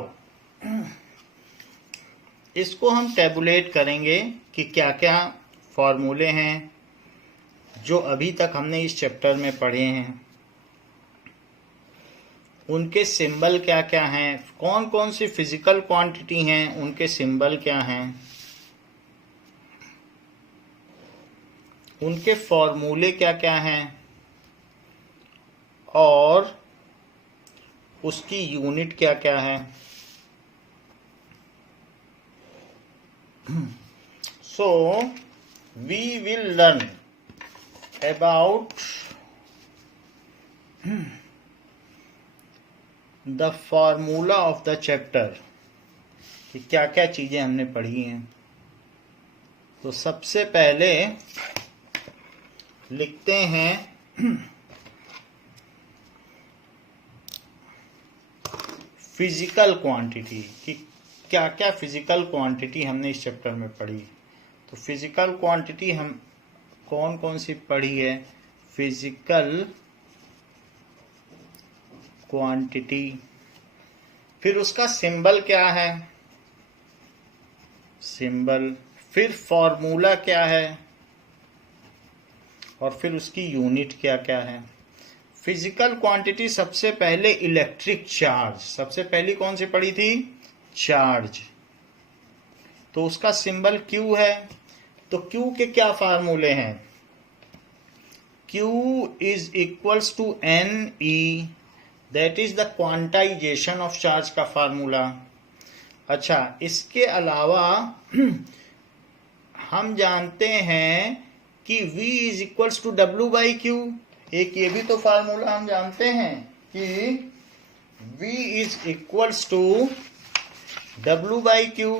इसको हम टेबुलेट करेंगे कि क्या क्या फॉर्मूले हैं जो अभी तक हमने इस चैप्टर में पढ़े हैं, उनके सिंबल क्या क्या हैं, कौन कौन सी फिजिकल क्वांटिटी हैं उनके सिंबल क्या हैं, उनके फॉर्मूले क्या क्या हैं, और उसकी यूनिट क्या क्या है। So we will learn about the formula of the chapter, कि क्या क्या चीजें हमने पढ़ी हैं। तो सबसे पहले लिखते हैं फिजिकल क्वांटिटी, कि क्या क्या फिजिकल क्वांटिटी हमने इस चैप्टर में पढ़ी। तो फिजिकल क्वांटिटी हम कौन कौन सी पढ़ी है, फिजिकल क्वांटिटी, फिर उसका सिंबल क्या है, सिंबल, फिर फॉर्मूला क्या है, और फिर उसकी यूनिट क्या क्या है। फिजिकल क्वांटिटी सबसे पहले इलेक्ट्रिक चार्ज, सबसे पहली कौन सी पढ़ी थी, चार्ज। तो उसका सिंबल क्यू है। तो क्यू के क्या फार्मूले हैं, Q is equals to N E, that is the quantization of charge का फार्मूला। अच्छा, इसके अलावा हम जानते हैं कि V is equals to W by Q, एक ये भी तो फार्मूला हम जानते हैं कि V is equals to W by Q.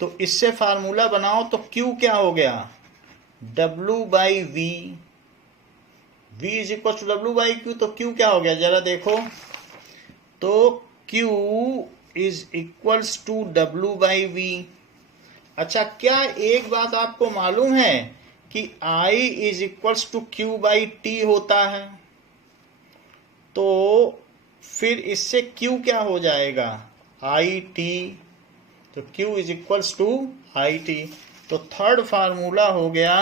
तो इससे फार्मूला बनाओ तो Q क्या हो गया, W by V, V is equal to W by Q. तो Q क्या हो गया जरा देखो, तो Q is equals to W by V। अच्छा, क्या एक बात आपको मालूम है कि I is equals to Q by T होता है, तो फिर इससे Q क्या हो जाएगा, आई टी। तो Q is equals to I T. तो थर्ड फार्मूला हो गया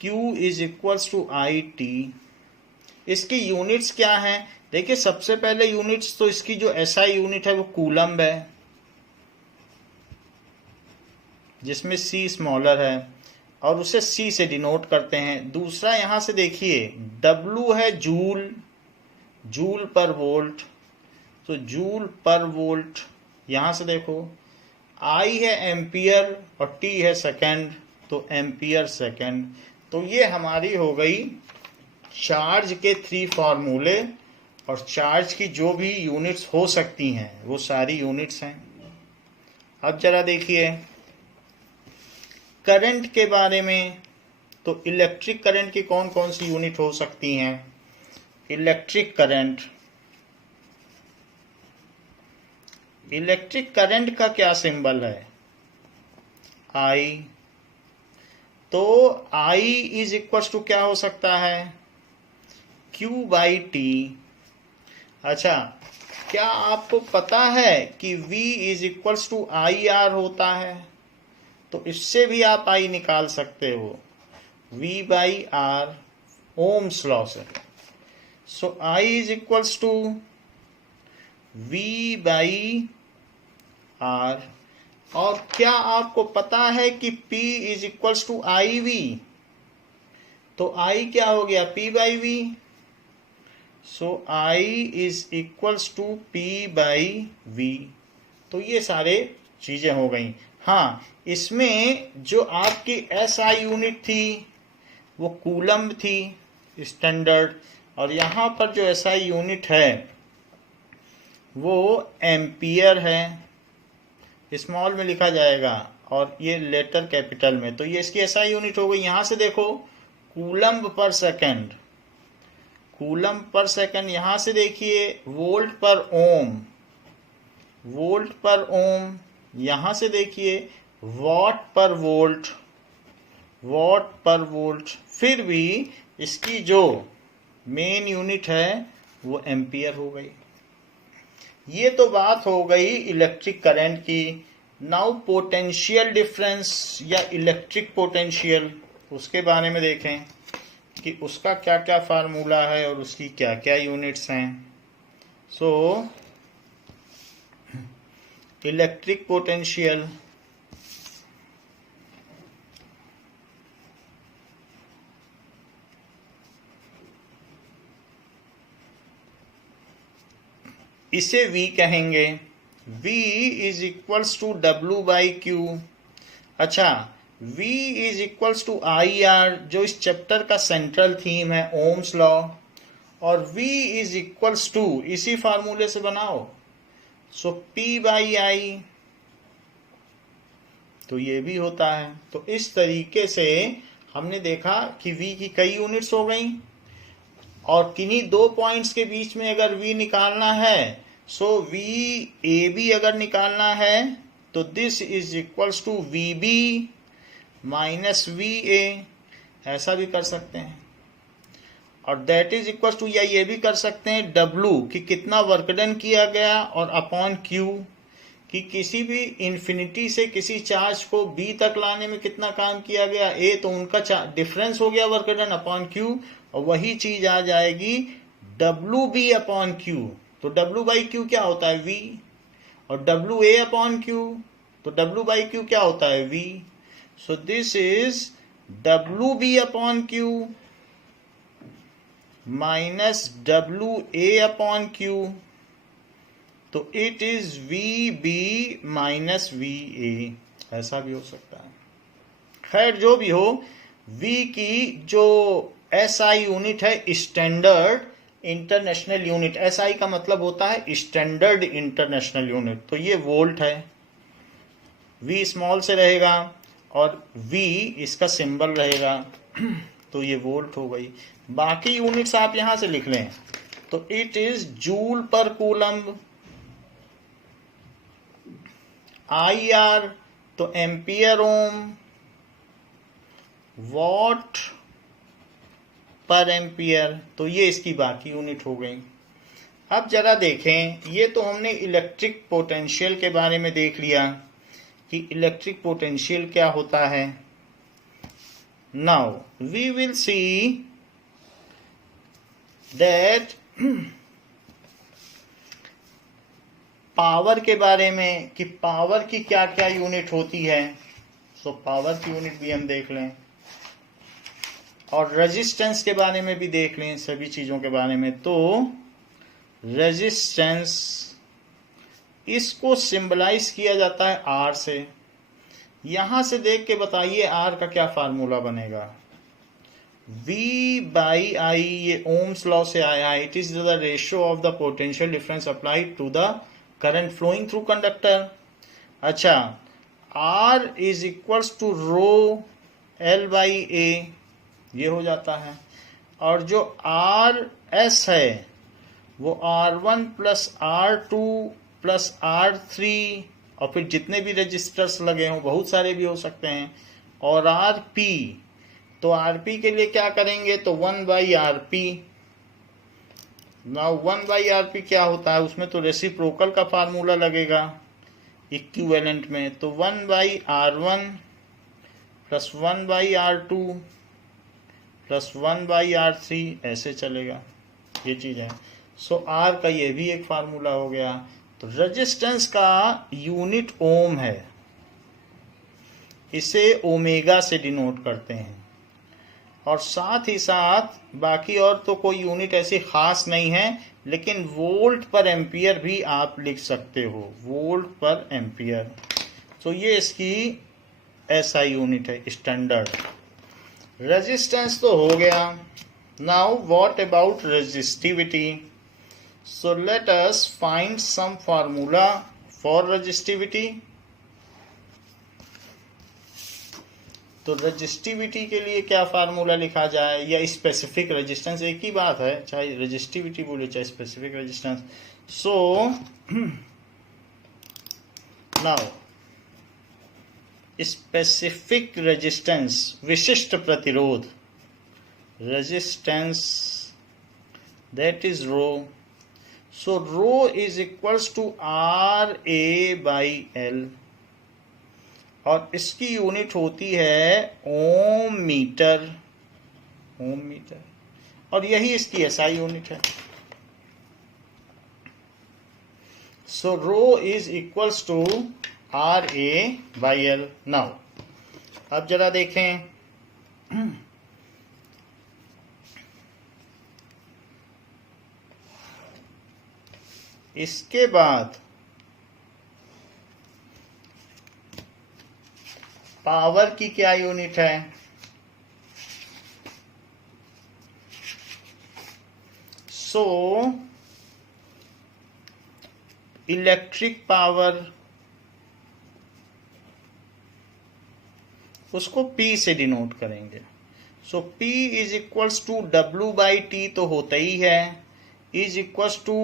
Q is equals to I T. इसकी यूनिट्स क्या हैं, देखिए सबसे पहले यूनिट्स तो इसकी जो एसआई यूनिट है वो कूलम्ब है, जिसमें C स्मॉलर है और उसे C से डिनोट करते हैं। दूसरा यहां से देखिए W है जूल, जूल पर वोल्ट, तो जूल पर वोल्ट। यहां से देखो I है एम्पियर और T है सेकेंड, तो एम्पियर सेकेंड। तो ये हमारी हो गई चार्ज के 3 फॉर्मूले, और चार्ज की जो भी यूनिट्स हो सकती हैं वो सारी यूनिट्स हैं। अब जरा देखिए करंट के बारे में। तो इलेक्ट्रिक करंट की कौन कौन सी यूनिट हो सकती हैं? इलेक्ट्रिक करंट, इलेक्ट्रिक करंट का क्या सिंबल है? I। तो I इज इक्वल टू क्या हो सकता है? Q by T. अच्छा, क्या आपको पता है कि V is equal to I R होता है? तो इससे भी आप I निकाल सकते हो, V by R, ohm's law से। So I is equal to V by R. और क्या आपको पता है कि P is equal to I V? तो I क्या हो गया? P by V. So I is equals to P by V। तो ये सारे चीजें हो गई। हाँ, इसमें जो आपकी SI यूनिट थी वो कूलम्ब थी स्टैंडर्ड, और यहाँ पर जो SI यूनिट है वो एम्पियर है, स्मॉल में लिखा जाएगा और ये लेटर कैपिटल में। तो ये इसकी SI यूनिट हो गई। यहाँ से देखो कूलम्ब पर सेकेंड, कूलम्ब पर सेकेंड। यहाँ से देखिए वोल्ट पर ओम, वोल्ट पर ओम। यहाँ से देखिए वॉट पर वोल्ट, वॉट पर वोल्ट। फिर भी इसकी जो मेन यूनिट है वो एम्पियर हो गई। ये तो बात हो गई इलेक्ट्रिक करंट की। नाउ पोटेंशियल डिफरेंस या इलेक्ट्रिक पोटेंशियल, उसके बारे में देखें कि उसका क्या क्या फार्मूला है और उसकी क्या क्या यूनिट्स हैं। सो इलेक्ट्रिक पोटेंशियल, इसे V कहेंगे। V is equals to W by Q. अच्छा, V is equals to I R, जो इस चैप्टर का सेंट्रल थीम है, ओम्स लॉ। और V इज इक्वल्स टू, इसी फार्मूले से बनाओ, सो P बाई आई। तो ये भी होता है। तो इस तरीके से हमने देखा कि V की कई यूनिट्स हो गई, और किन्हीं दो पॉइंट्स के बीच में अगर V निकालना है, सो V ए बी अगर निकालना है तो this is equals to V B minus V A, ऐसा भी कर सकते हैं। और दैट इज इक्वल टू, या ये भी कर सकते हैं W कि कितना वर्क डन किया गया, और अपॉन Q कि किसी भी इन्फिनिटी से किसी चार्ज को B तक लाने में कितना काम किया गया A, तो उनका डिफरेंस हो गया वर्क डन अपॉन Q, और वही चीज आ जाएगी WB अपॉन Q। तो W बाई क्यू क्या होता है? V। और WA अपॉन Q, तो W बाई क्यू क्या होता है? V। So this is WB upon Q minus WA upon Q, तो it is VB minus VA, ऐसा भी हो सकता है। खैर जो भी हो, V की जो SI यूनिट है स्टैंडर्ड इंटरनेशनल यूनिट, SI का मतलब होता है स्टैंडर्ड इंटरनेशनल यूनिट, तो ये वोल्ट है। V स्मॉल से रहेगा और V इसका सिंबल रहेगा, तो ये वोल्ट हो गई। बाकी यूनिट्स आप यहां से लिख लें, तो इट इज जूल पर कूलम्ब। IR तो एम्पियर ओम, वॉट पर एम्पियर, तो ये इसकी बाकी यूनिट हो गई। अब जरा देखें, ये तो हमने इलेक्ट्रिक पोटेंशियल के बारे में देख लिया कि इलेक्ट्रिक पोटेंशियल क्या होता है। Now we will see that power के बारे में कि पावर की क्या क्या यूनिट होती है। सो पावर की यूनिट भी हम देख लें, और रेजिस्टेंस के बारे में भी देख लें, सभी चीजों के बारे में। तो रेजिस्टेंस इसको सिंबलाइज किया जाता है आर से। यहां से देख के बताइए आर का क्या फार्मूला बनेगा। V बाई आई, ये ओम्स लॉ से आया है। It is the ratio of the potential difference applied to the current flowing through conductor. अच्छा, R is equals to rho L by A, ये हो जाता है। और जो आर एस है वो R1 plus R2 plus R3, और फिर जितने भी रजिस्टर्स लगे हों, बहुत सारे भी हो सकते हैं, और RP। तो RP के लिए क्या करेंगे, तो 1 by RP। Now 1 by RP क्या होता है, उसमें तो रेसिप्रोकल का फार्मूला लगेगा इक्विवेलेंट में। तो 1 by R1 plus 1 by R2 plus 1 by R3, ऐसे चलेगा, ये चीज है। सो R का ये भी एक फार्मूला हो गया। तो रेजिस्टेंस का यूनिट ओम है, इसे ओमेगा से डिनोट करते हैं। और साथ ही साथ बाकी और तो कोई यूनिट ऐसी खास नहीं है, लेकिन वोल्ट पर एम्पियर भी आप लिख सकते हो, वोल्ट पर एम्पियर। तो ये इसकी ऐसा यूनिट है स्टैंडर्ड। रेजिस्टेंस तो हो गया। Now what about resistivity. So let us find some formula for resistivity. तो रेजिस्टिविटी के लिए क्या फार्मूला लिखा जाए, या स्पेसिफिक रेजिस्टेंस, एक ही बात है, चाहे रेजिस्टिविटी बोले चाहे specific resistance. So now specific resistance, विशिष्ट प्रतिरोध, resistance that is rho. So rho is equals to RA by L, और इसकी यूनिट होती है ओम मीटर, ओम मीटर, और यही इसकी SI यूनिट है। So rho is equals to RA by L। Now अब जरा देखें, इसके बाद पावर की क्या यूनिट है, सो इलेक्ट्रिक पावर, उसको P से डिनोट करेंगे। So P is equals to W by T तो होता ही है, इज इक्वल्स टू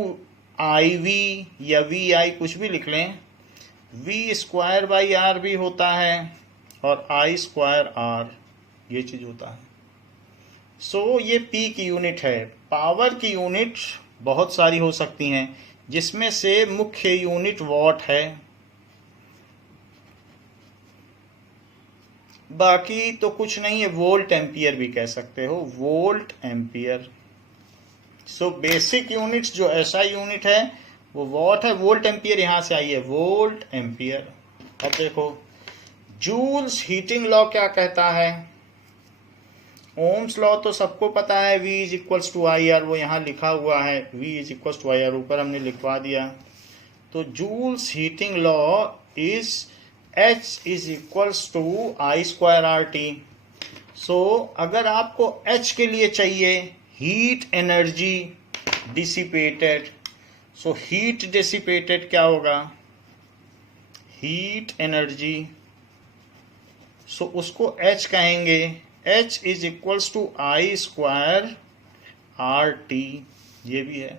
IV या VI, कुछ भी लिख लें। V स्क्वायर बाई R भी होता है, और I स्क्वायर R, ये चीज होता है। सो ये P की यूनिट है। पावर की यूनिट बहुत सारी हो सकती हैं, जिसमें से मुख्य यूनिट वॉट है, बाकी तो कुछ नहीं है। वोल्ट एम्पियर भी कह सकते हो, volt ampere. So basic units जो ऐसा यूनिट है वो वॉट है, वोल्ट एम्पियर यहां से आई है, वोल्ट एम्पियर। अब देखो जूल्स हीटिंग लॉ क्या कहता है। ओम्स लॉ तो सबको पता है, V is equals to I R, वो यहां लिखा हुआ है, V is equals to I R, ऊपर हमने लिखवा दिया। तो Joule's heating law is H is equals to I square R T. So अगर आपको H के लिए चाहिए heat energy dissipated, so heat dissipated क्या होगा, हीट एनर्जी, सो उसको H कहेंगे। H is equals to I square R T, ये भी है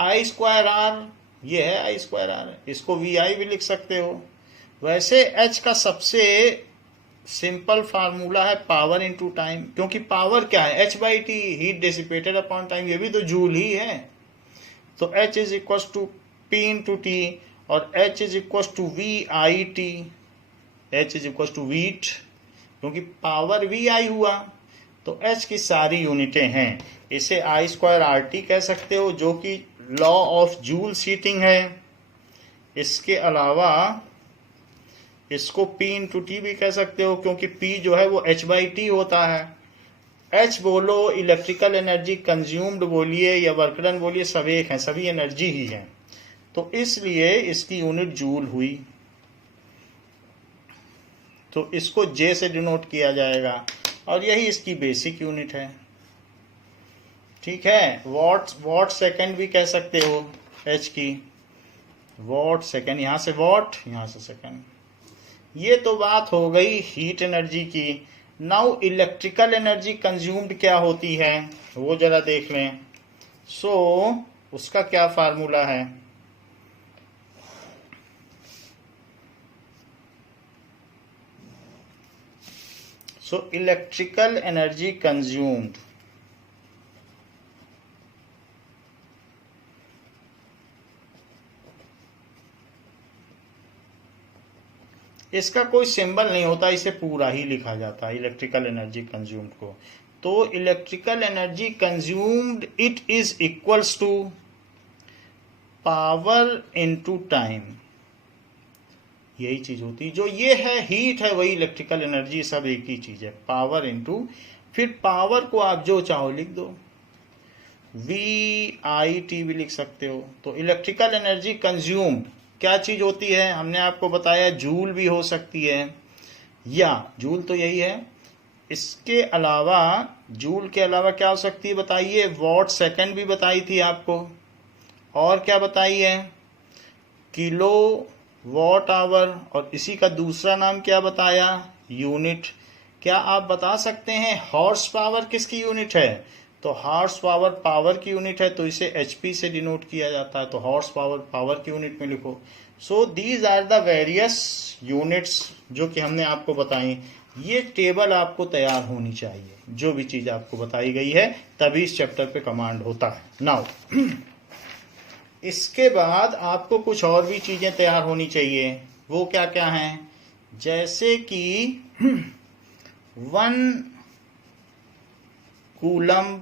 आई स्क्वायर आर, ये है आई स्क्वायर आर, इसको VI भी लिख सकते हो। वैसे H का सबसे सिंपल फार्मूला है पावर इनटू टाइम, क्योंकि पावर क्या है, H by T, heat dissipated upon time, ये भी तो जूल ही है। तो H is equal to P into T, और H is equal to VI T, H is equal to वीट, क्योंकि पावर VI हुआ। तो H की सारी यूनिटें हैं। इसे आई स्क्वायर आर टी कह सकते हो, जो कि लॉ ऑफ जूल हीटिंग है। इसके अलावा इसको P इंटू टी भी कह सकते हो, क्योंकि P जो है वो H बाई टी होता है। H बोलो, इलेक्ट्रिकल एनर्जी कंज्यूम्ड बोलिए या वर्क डन बोलिए, सब एक है, सभी एनर्जी ही है। तो इसलिए इसकी यूनिट जूल हुई, तो इसको जे से डिनोट किया जाएगा और यही इसकी बेसिक यूनिट है। ठीक है, वॉट सेकंड भी कह सकते हो एच की, वॉट सेकंड, यहां से वॉट, यहां से सेकंड। ये तो बात हो गई हीट एनर्जी की। नाउ इलेक्ट्रिकल एनर्जी कंज्यूम्ड क्या होती है वो जरा देख लें। सो उसका क्या फार्मूला है? सो इलेक्ट्रिकल एनर्जी कंज्यूम्ड, इसका कोई सिंबल नहीं होता, इसे पूरा ही लिखा जाता है इलेक्ट्रिकल एनर्जी कंज्यूम्ड को। तो electrical energy consumed it is equals to power into time, यही चीज होती है। जो ये है हीट है वही इलेक्ट्रिकल एनर्जी, सब एक ही चीज है, पावर इनटू, फिर पावर को आप जो चाहो लिख दो, VIT भी लिख सकते हो। तो इलेक्ट्रिकल एनर्जी कंज्यूम्ड क्या चीज होती है, हमने आपको बताया जूल भी हो सकती है, या जूल तो यही है, इसके अलावा जूल के अलावा क्या हो सकती है बताइए? वॉट सेकंड भी बताई थी आपको, और क्या बताई है? किलो वॉट आवर, और इसी का दूसरा नाम क्या बताया? यूनिट। क्या आप बता सकते हैं हॉर्स पावर किसकी यूनिट है? तो हॉर्स पावर पावर की यूनिट है, तो इसे HP से डिनोट किया जाता है, तो हॉर्स पावर पावर की यूनिट में लिखो। So these are the various units जो कि हमने आपको बताई। ये टेबल आपको तैयार होनी चाहिए, जो भी चीज आपको बताई गई है तभी इस चैप्टर पे कमांड होता है। नाउ इसके बाद आपको कुछ और भी चीजें तैयार होनी चाहिए, वो क्या क्या हैं? जैसे कि 1 कूलम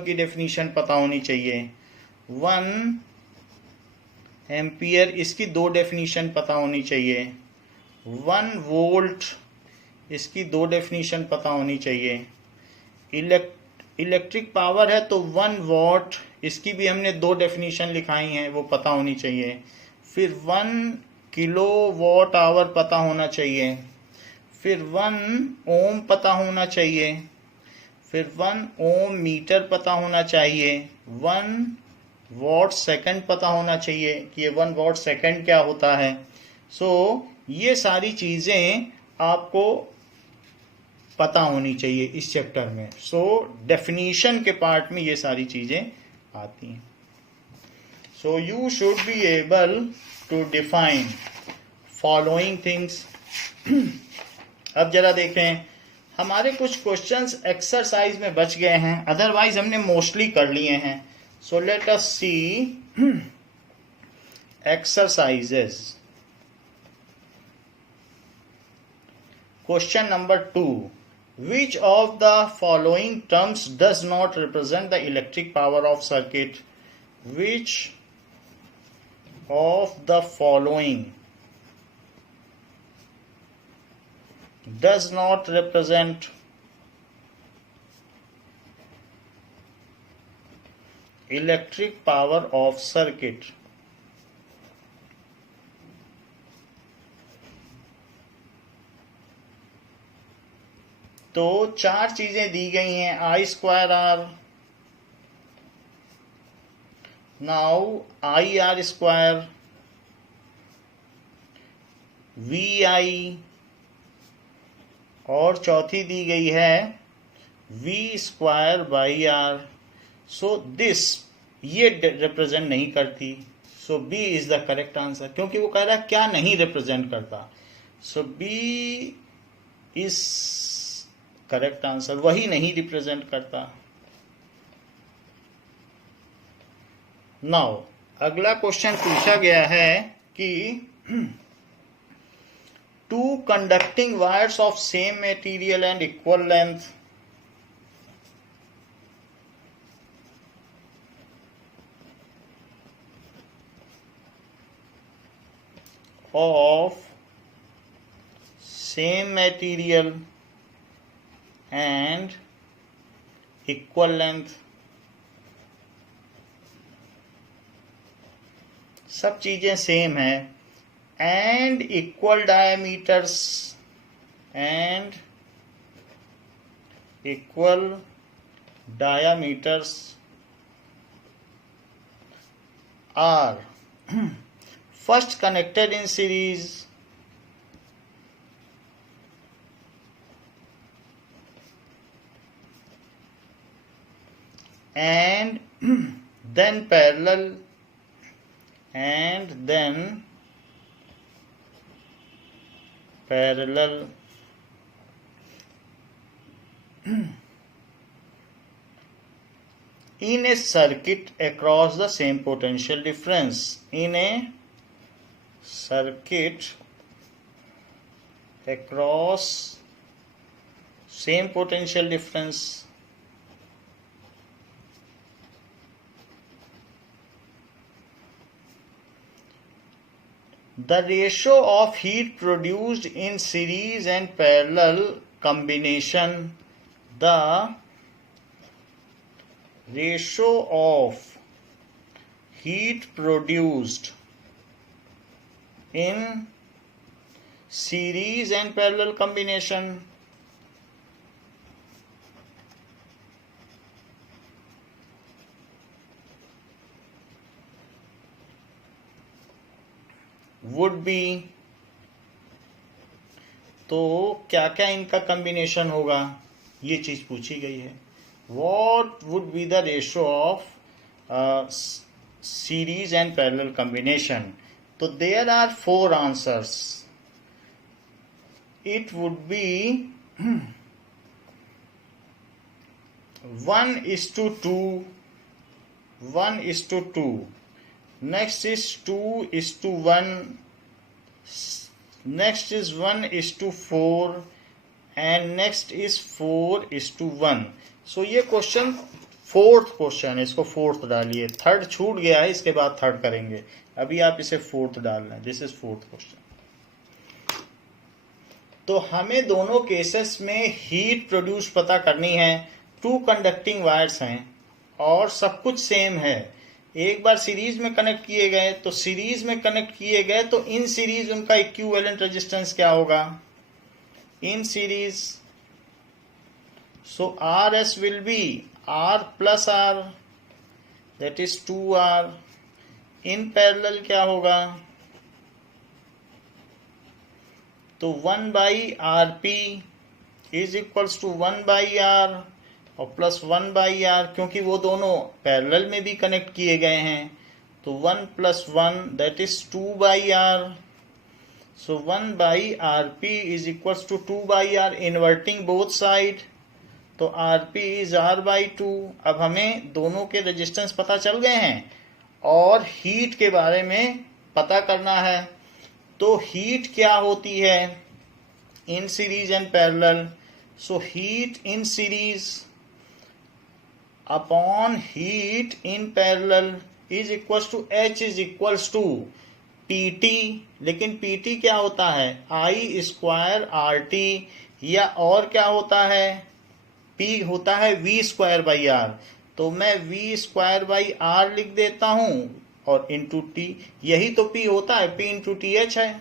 की डेफिनेशन पता होनी चाहिए, 1 एम्पियर इसकी 2 डेफिनेशन पता होनी चाहिए, 1 वोल्ट इसकी 2 डेफिनेशन पता होनी चाहिए। इलेक्ट्रिक पावर है तो 1 वॉट, इसकी भी हमने 2 डेफिनेशन लिखाई हैं, वो पता होनी चाहिए। फिर 1 किलो वॉट आवर पता होना चाहिए, फिर 1 ओम पता होना चाहिए, फिर 1 ओम मीटर पता होना चाहिए, 1 वॉट सेकंड पता होना चाहिए कि ये 1 वॉट सेकंड क्या होता है। सो ये सारी चीजें आपको पता होनी चाहिए इस चैप्टर में। सो डेफिनेशन के पार्ट में ये सारी चीजें आती हैं। So you should be able to define following things. अब जरा देखें, हमारे कुछ क्वेश्चंस एक्सरसाइज में बच गए हैं, अदरवाइज हमने मोस्टली कर लिए हैं। So let us see exercises. Question number 2, which of the following terms does not represent the electric power of circuit? Which of the following does not represent electric power of circuit? तो 4 चीजें दी गई हैं, I²R, now IR², VI, और चौथी दी गई है V²/R। So this ये represent नहीं करती, सो B is the correct answer, क्योंकि वो कह रहा है क्या नहीं रिप्रेजेंट करता। सो B इज करेक्ट आंसर, वही नहीं रिप्रेजेंट करता। नाउ अगला क्वेश्चन पूछा गया है कि 2 conducting wires of same material and equal length of same material and equal length सब चीजें सेम है, and equal diameters, and equal diameters are first connected in series and then parallel and then parallel in a circuit across the same potential difference. In a circuit across same potential difference, the ratio of heat produced in series and parallel combination, the ratio of heat produced in series and parallel combination would be, तो क्या क्या इनका combination होगा, ये चीज पूछी गई है. What would be the ratio of series and parallel combination? So there are 4 answers. It would be 1:2, 1:2. Next is 2:1. Next is 1:4, and next is 4:1. सो ये क्वेश्चन 4th क्वेश्चन है, इसको 4th डालिए. 3rd छूट गया है, इसके बाद 3rd करेंगे. अभी आप इसे 4th डाल रहे हैं. This is 4th question. तो हमें दोनों केसेस में हीट प्रोड्यूस पता करनी है. 2 कंडक्टिंग वायर्स हैं और सब कुछ सेम है. एक बार सीरीज में कनेक्ट किए गए, तो सीरीज में कनेक्ट किए गए तो इन सीरीज उनका इक्विवेलेंट रेजिस्टेंस क्या होगा in series. So Rs will be R plus R, that is 2R. In parallel क्या होगा, तो 1 by Rp is equals to 1 by R और प्लस 1 by R, क्योंकि वो दोनों पैरेलल में भी कनेक्ट किए गए हैं. तो 1 plus 1 that is 2 by R. So 1 by Rp is equals to 2 by R, inverting both side. तो Rp is R by 2. अब हमें दोनों के रेजिस्टेंस पता चल गए हैं और हीट के बारे में पता करना है. तो हीट क्या होती है in series and parallel. So heat in series upon heat in parallel is equals to H is equals to PT. लेकिन PT क्या होता है, I² RT, या और क्या होता है, P होता है V² by R. तो मैं V² by R लिख देता हूं और इंटू T. यही तो P होता है, P इंटू TH है.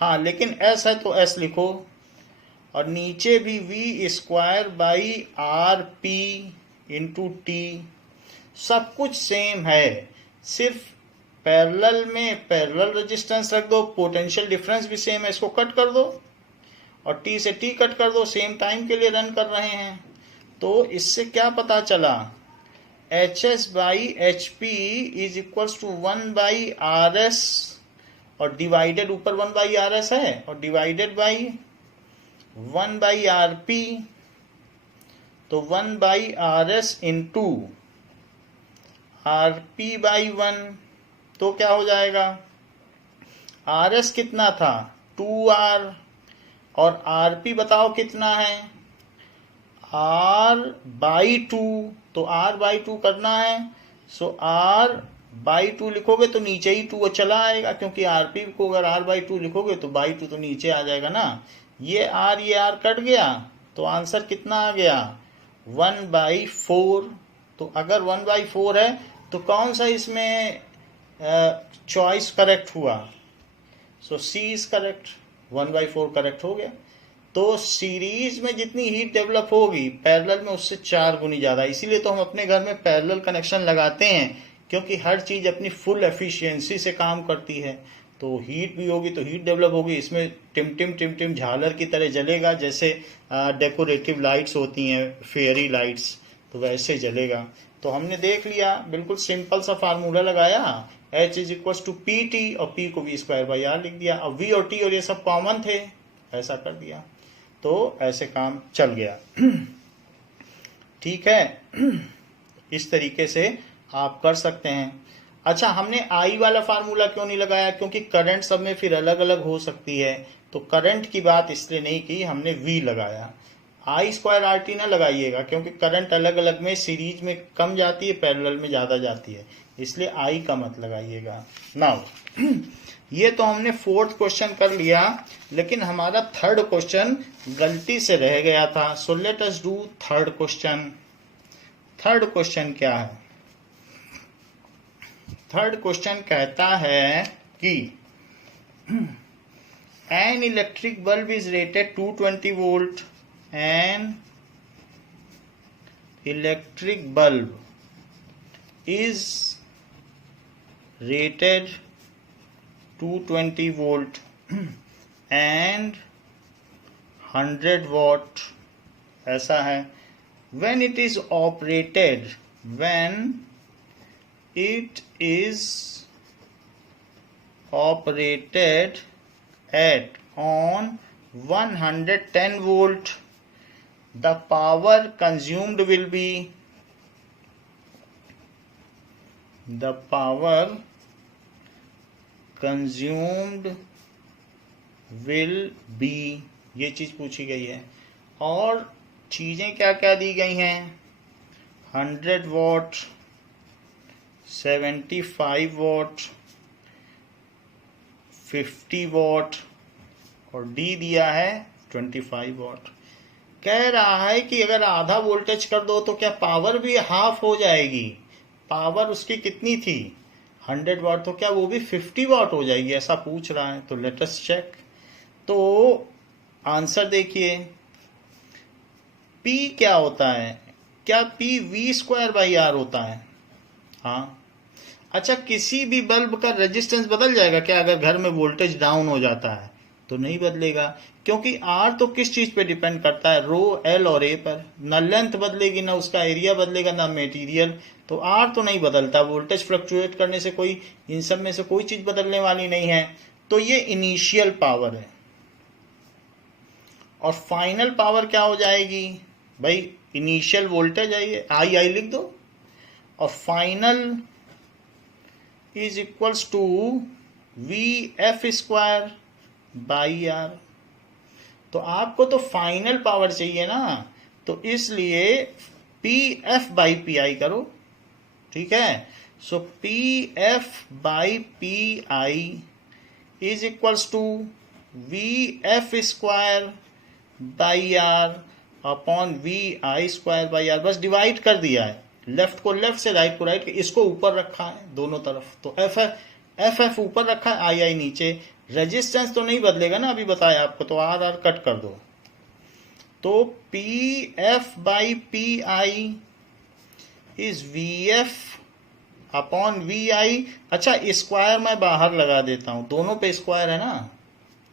हाँ, लेकिन S है तो S लिखो, और नीचे भी V² by RP into T. सब कुछ सेम है, सिर्फ पैरेलल में पैरेलल रेजिस्टेंस रख दो. पोटेंशियल डिफरेंस भी सेम है, इसको कट कर दो और T से T कट कर दो. सेम टाइम के लिए रन कर रहे हैं. तो इससे क्या पता चला, HS by HP is equals to 1 by RS, और डिवाइडेड ऊपर 1 by RS है और डिवाइडेड बाई 1 by RP. तो 1 by RS into RP by 1. तो क्या हो जाएगा, RS कितना था 2R, और RP बताओ कितना है R by 2. तो R by 2 करना है. सो R by 2 लिखोगे तो नीचे ही 2 चला आएगा, क्योंकि RP को अगर R by 2 लिखोगे तो by 2 तो नीचे आ जाएगा ना. ये R कट गया, तो आंसर कितना आ गया 1/4. तो अगर 1/4 है तो कौन सा इसमें चॉइस करेक्ट हुआ, सो सी इज करेक्ट, 1/4 करेक्ट हो गया। तो सीरीज में जितनी हीट डेवलप होगी पैरेलल में उससे 4 गुनी ज्यादा। इसीलिए तो हम अपने घर में पैरेलल कनेक्शन लगाते हैं, क्योंकि हर चीज अपनी फुल एफिशिएंसी से काम करती है। तो हीट भी होगी तो हीट डेवलप होगी, इसमें टिम टिम टिम टिम झालर की तरह जलेगा, जैसे डेकोरेटिव लाइट्स होती हैं, फेयरी लाइट्स, तो वैसे जलेगा। तो हमने देख लिया, बिल्कुल सिंपल सा फार्मूला लगाया, H is equal to P T, और P को V²/R लिख दिया। अब V और T और ये सब कॉमन थे, ऐसा कर दिया, तो ऐसे काम चल गया। ठीक है, इस तरीके से आप कर सकते हैं। अच्छा, हमने I वाला फार्मूला क्यों नहीं लगाया? क्योंकि करंट सब में फिर अलग अलग हो सकती है, तो करंट की बात इसलिए नहीं की, हमने V लगाया। I²RT ना लगाइएगा, क्योंकि करंट अलग अलग में सीरीज में कम जाती है, पैरेलल में ज्यादा जाती है, इसलिए I का मत लगाइएगा। नाउ ये तो हमने 4th क्वेश्चन कर लिया, लेकिन हमारा 3rd क्वेश्चन गलती से रह गया था। सो let us do 3rd question. 3rd question क्या है? 3rd क्वेश्चन कहता है कि an electric bulb is rated 220 volt, an electric bulb is rated 220 volt and 100 watt, ऐसा है। when it is operated at on 110 volt, the power consumed will be ये चीज पूछी गई है। और चीजें क्या क्या दी गई हैं? 100 वॉट, 75 वॉट, 50 वॉट, और डी दिया है 25 वॉट। कह रहा है कि अगर आधा वोल्टेज कर दो तो क्या पावर भी हाफ हो जाएगी? पावर उसकी कितनी थी? 100 वाट, तो क्या वो भी 50 वाट हो जाएगी? ऐसा पूछ रहा है। तो लेट अस चेक। तो आंसर देखिए, P क्या होता है? क्या P V²/R होता है? हाँ। अच्छा, किसी भी बल्ब का रेजिस्टेंस बदल जाएगा क्या अगर घर में वोल्टेज डाउन हो जाता है? तो नहीं बदलेगा, क्योंकि R तो किस चीज पे डिपेंड करता है? रो, L और A पर। ना लेंथ बदलेगी, ना उसका एरिया बदलेगा, ना मटेरियल, तो R तो नहीं बदलता। वोल्टेज फ्लक्चुएट करने से कोई, इन सब में से कोई चीज बदलने वाली नहीं है। तो ये इनिशियल पावर है। और फाइनल पावर क्या हो जाएगी भाई? इनिशियल वोल्टेज है, आई लिख दो, और final is equals to VF²/R। तो आपको तो फाइनल पावर चाहिए ना, तो इसलिए PF/PI करो। ठीक है, सो PF/PI is equals to VF²/R upon VI²/R। बस डिवाइड कर दिया है, लेफ्ट को लेफ्ट से, राइट को राइट, इसको ऊपर रखा है दोनों तरफ। तो FF ऊपर रखा है, II नीचे। रेजिस्टेंस तो नहीं बदलेगा ना, अभी बताया आपको, तो R कट कर दो। तो PF/PI is VF upon VI। अच्छा, स्क्वायर मैं बाहर लगा देता हूं, दोनों पे स्क्वायर है ना,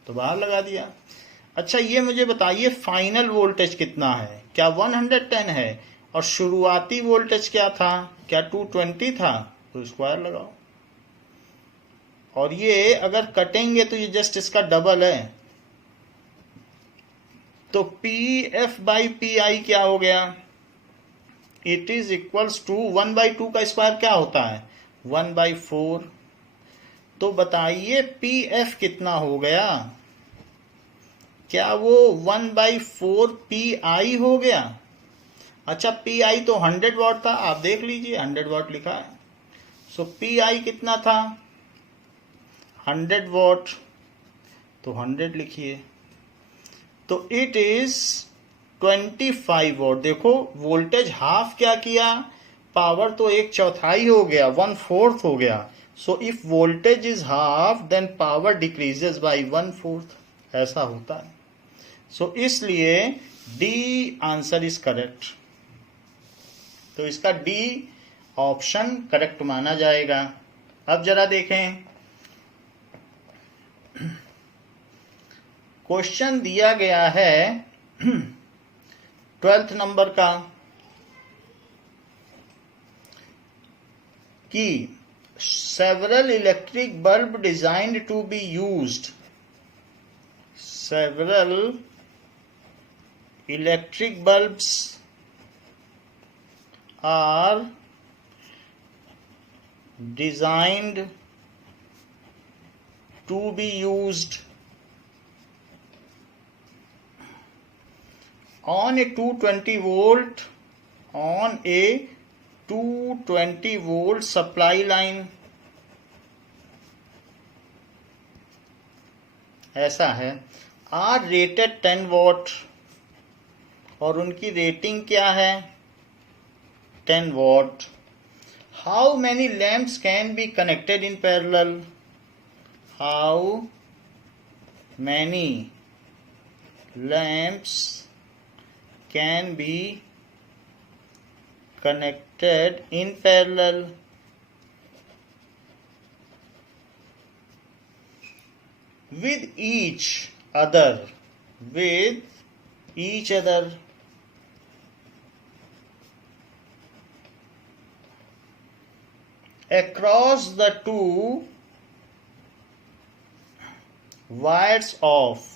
तो बाहर लगा दिया। अच्छा, ये मुझे बताइए फाइनल वोल्टेज कितना है? क्या 110 है? और शुरुआती वोल्टेज क्या था? क्या 220 था? तो स्क्वायर लगाओ। और ये अगर कटेंगे तो ये जस्ट इसका डबल है। तो PF/PI क्या हो गया? इट इज इक्वल्स टू 1/2 का स्क्वायर क्या होता है? 1/4। तो बताइए PF कितना हो गया? क्या वो 1/4 PI हो गया? अच्छा, PI तो 100 वाट था, आप देख लीजिए 100 वाट लिखा है। सो PI कितना था? 100 वाट, तो 100 लिखिए। तो इट इज 25 वाट। देखो वोल्टेज हाफ क्या किया, पावर तो 1/4 हो गया, 1/4 हो गया। So if voltage is half then power decreases by 1/4, ऐसा होता है। सो इसलिए डी आंसर इज करेक्ट। तो इसका डी ऑप्शन करेक्ट माना जाएगा। अब जरा देखें, क्वेश्चन दिया गया है 12th नंबर का कि several electric bulb designed to be used, several electric bulbs are designed to be used on a 220 volt, on a 220 volt supply line, ऐसा है। आर रेटेड 10 वॉट, और उनकी रेटिंग क्या है 10 what. How many lamps can be connected in parallel, how many lamps can be connected in parallel, with each other, with each other, across the two wires of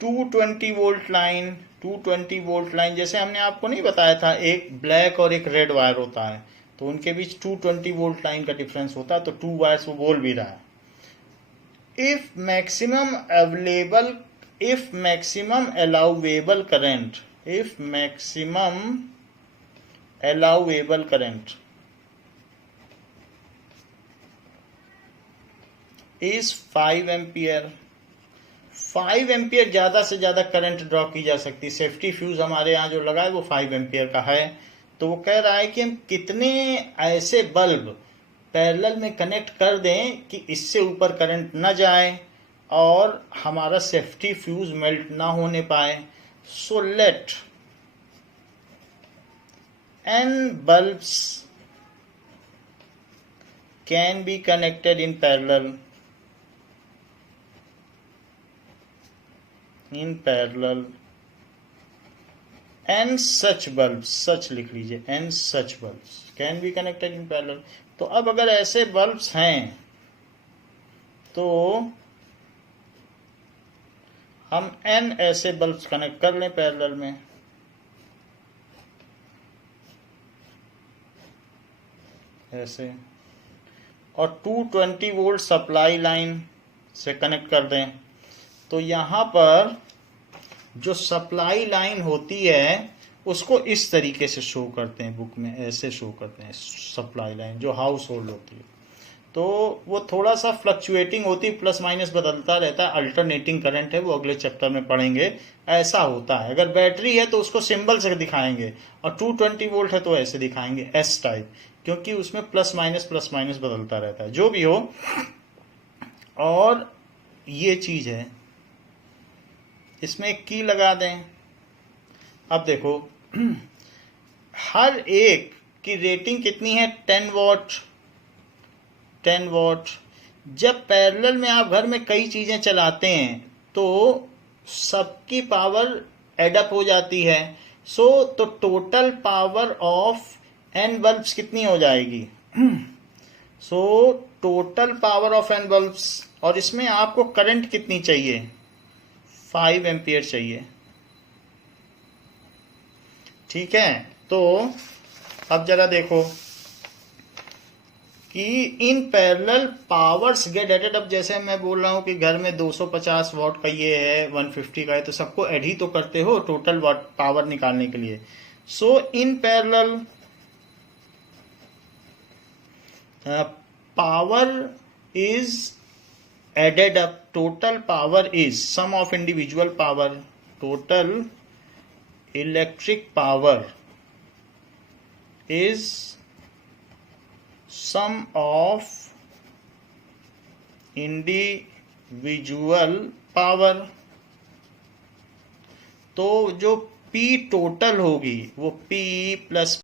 220 volt line. 220 volt line जैसे हमने आपको नहीं बताया था, एक black और एक red wire होता है, तो उनके बीच 220 वोल्ट लाइन का डिफरेंस होता है, तो 2 वायर्स वो बोल भी रहा है। If maximum available, if maximum allowable current, if maximum allowable current is 5 ampere, 5 ampere ज्यादा से ज्यादा करंट ड्रॉ की जा सकती है। सेफ्टी फ्यूज हमारे यहाँ जो लगा है वो 5 एम्पियर का है। तो वो कह रहा है कि हम कितने ऐसे बल्ब पैरेलल में कनेक्ट कर दें कि इससे ऊपर करंट न जाए और हमारा सेफ्टी फ्यूज मेल्ट ना होने पाए। So let n bulbs can be connected in parallel, in parallel, n such bulbs, such लिख लीजिए, n such bulbs can be connected in parallel। तो अब अगर ऐसे बल्ब्स हैं तो हम n ऐसे बल्ब्स कनेक्ट कर लें पैरेलल में, ऐसे, और 220 वोल्ट सप्लाई लाइन से कनेक्ट कर दें। तो यहाँ पर जो सप्लाई लाइन होती है उसको इस तरीके से शो करते हैं, बुक में ऐसे शो करते हैं सप्लाई लाइन जो हाउस होल्ड होती है। तो वो थोड़ा सा फ्लक्चुएटिंग होती है, प्लस माइनस बदलता रहता है, अल्टरनेटिंग करंट है, वो अगले चैप्टर में पढ़ेंगे। ऐसा होता है, अगर बैटरी है तो उसको सिंबल से दिखाएंगे, और 220 वोल्ट है तो ऐसे दिखाएंगे एस टाइप, क्योंकि उसमें प्लस माइनस बदलता रहता है। जो भी हो, और ये चीज है, इसमें एक की लगा दें। अब देखो हर एक की रेटिंग कितनी है 10 वॉट, 10 वॉट। जब पैरेलल में आप घर में कई चीजें चलाते हैं तो सबकी पावर एडअप हो जाती है। तो total power of n bulbs कितनी हो जाएगी? Total power of n bulbs, और इसमें आपको करंट कितनी चाहिए? 5 एम्पियर चाहिए। ठीक है, तो अब जरा देखो कि in parallel powers get added. अब जैसे मैं बोल रहा हूं कि घर में 250 वॉट का ये है, 150 का है, तो सबको ऐड ही तो करते हो टोटल वॉट पावर निकालने के लिए। So in parallel power is added up, total power is sum of individual power, total electric power is sum of individual power. तो जो P टोटल होगी वो P प्लस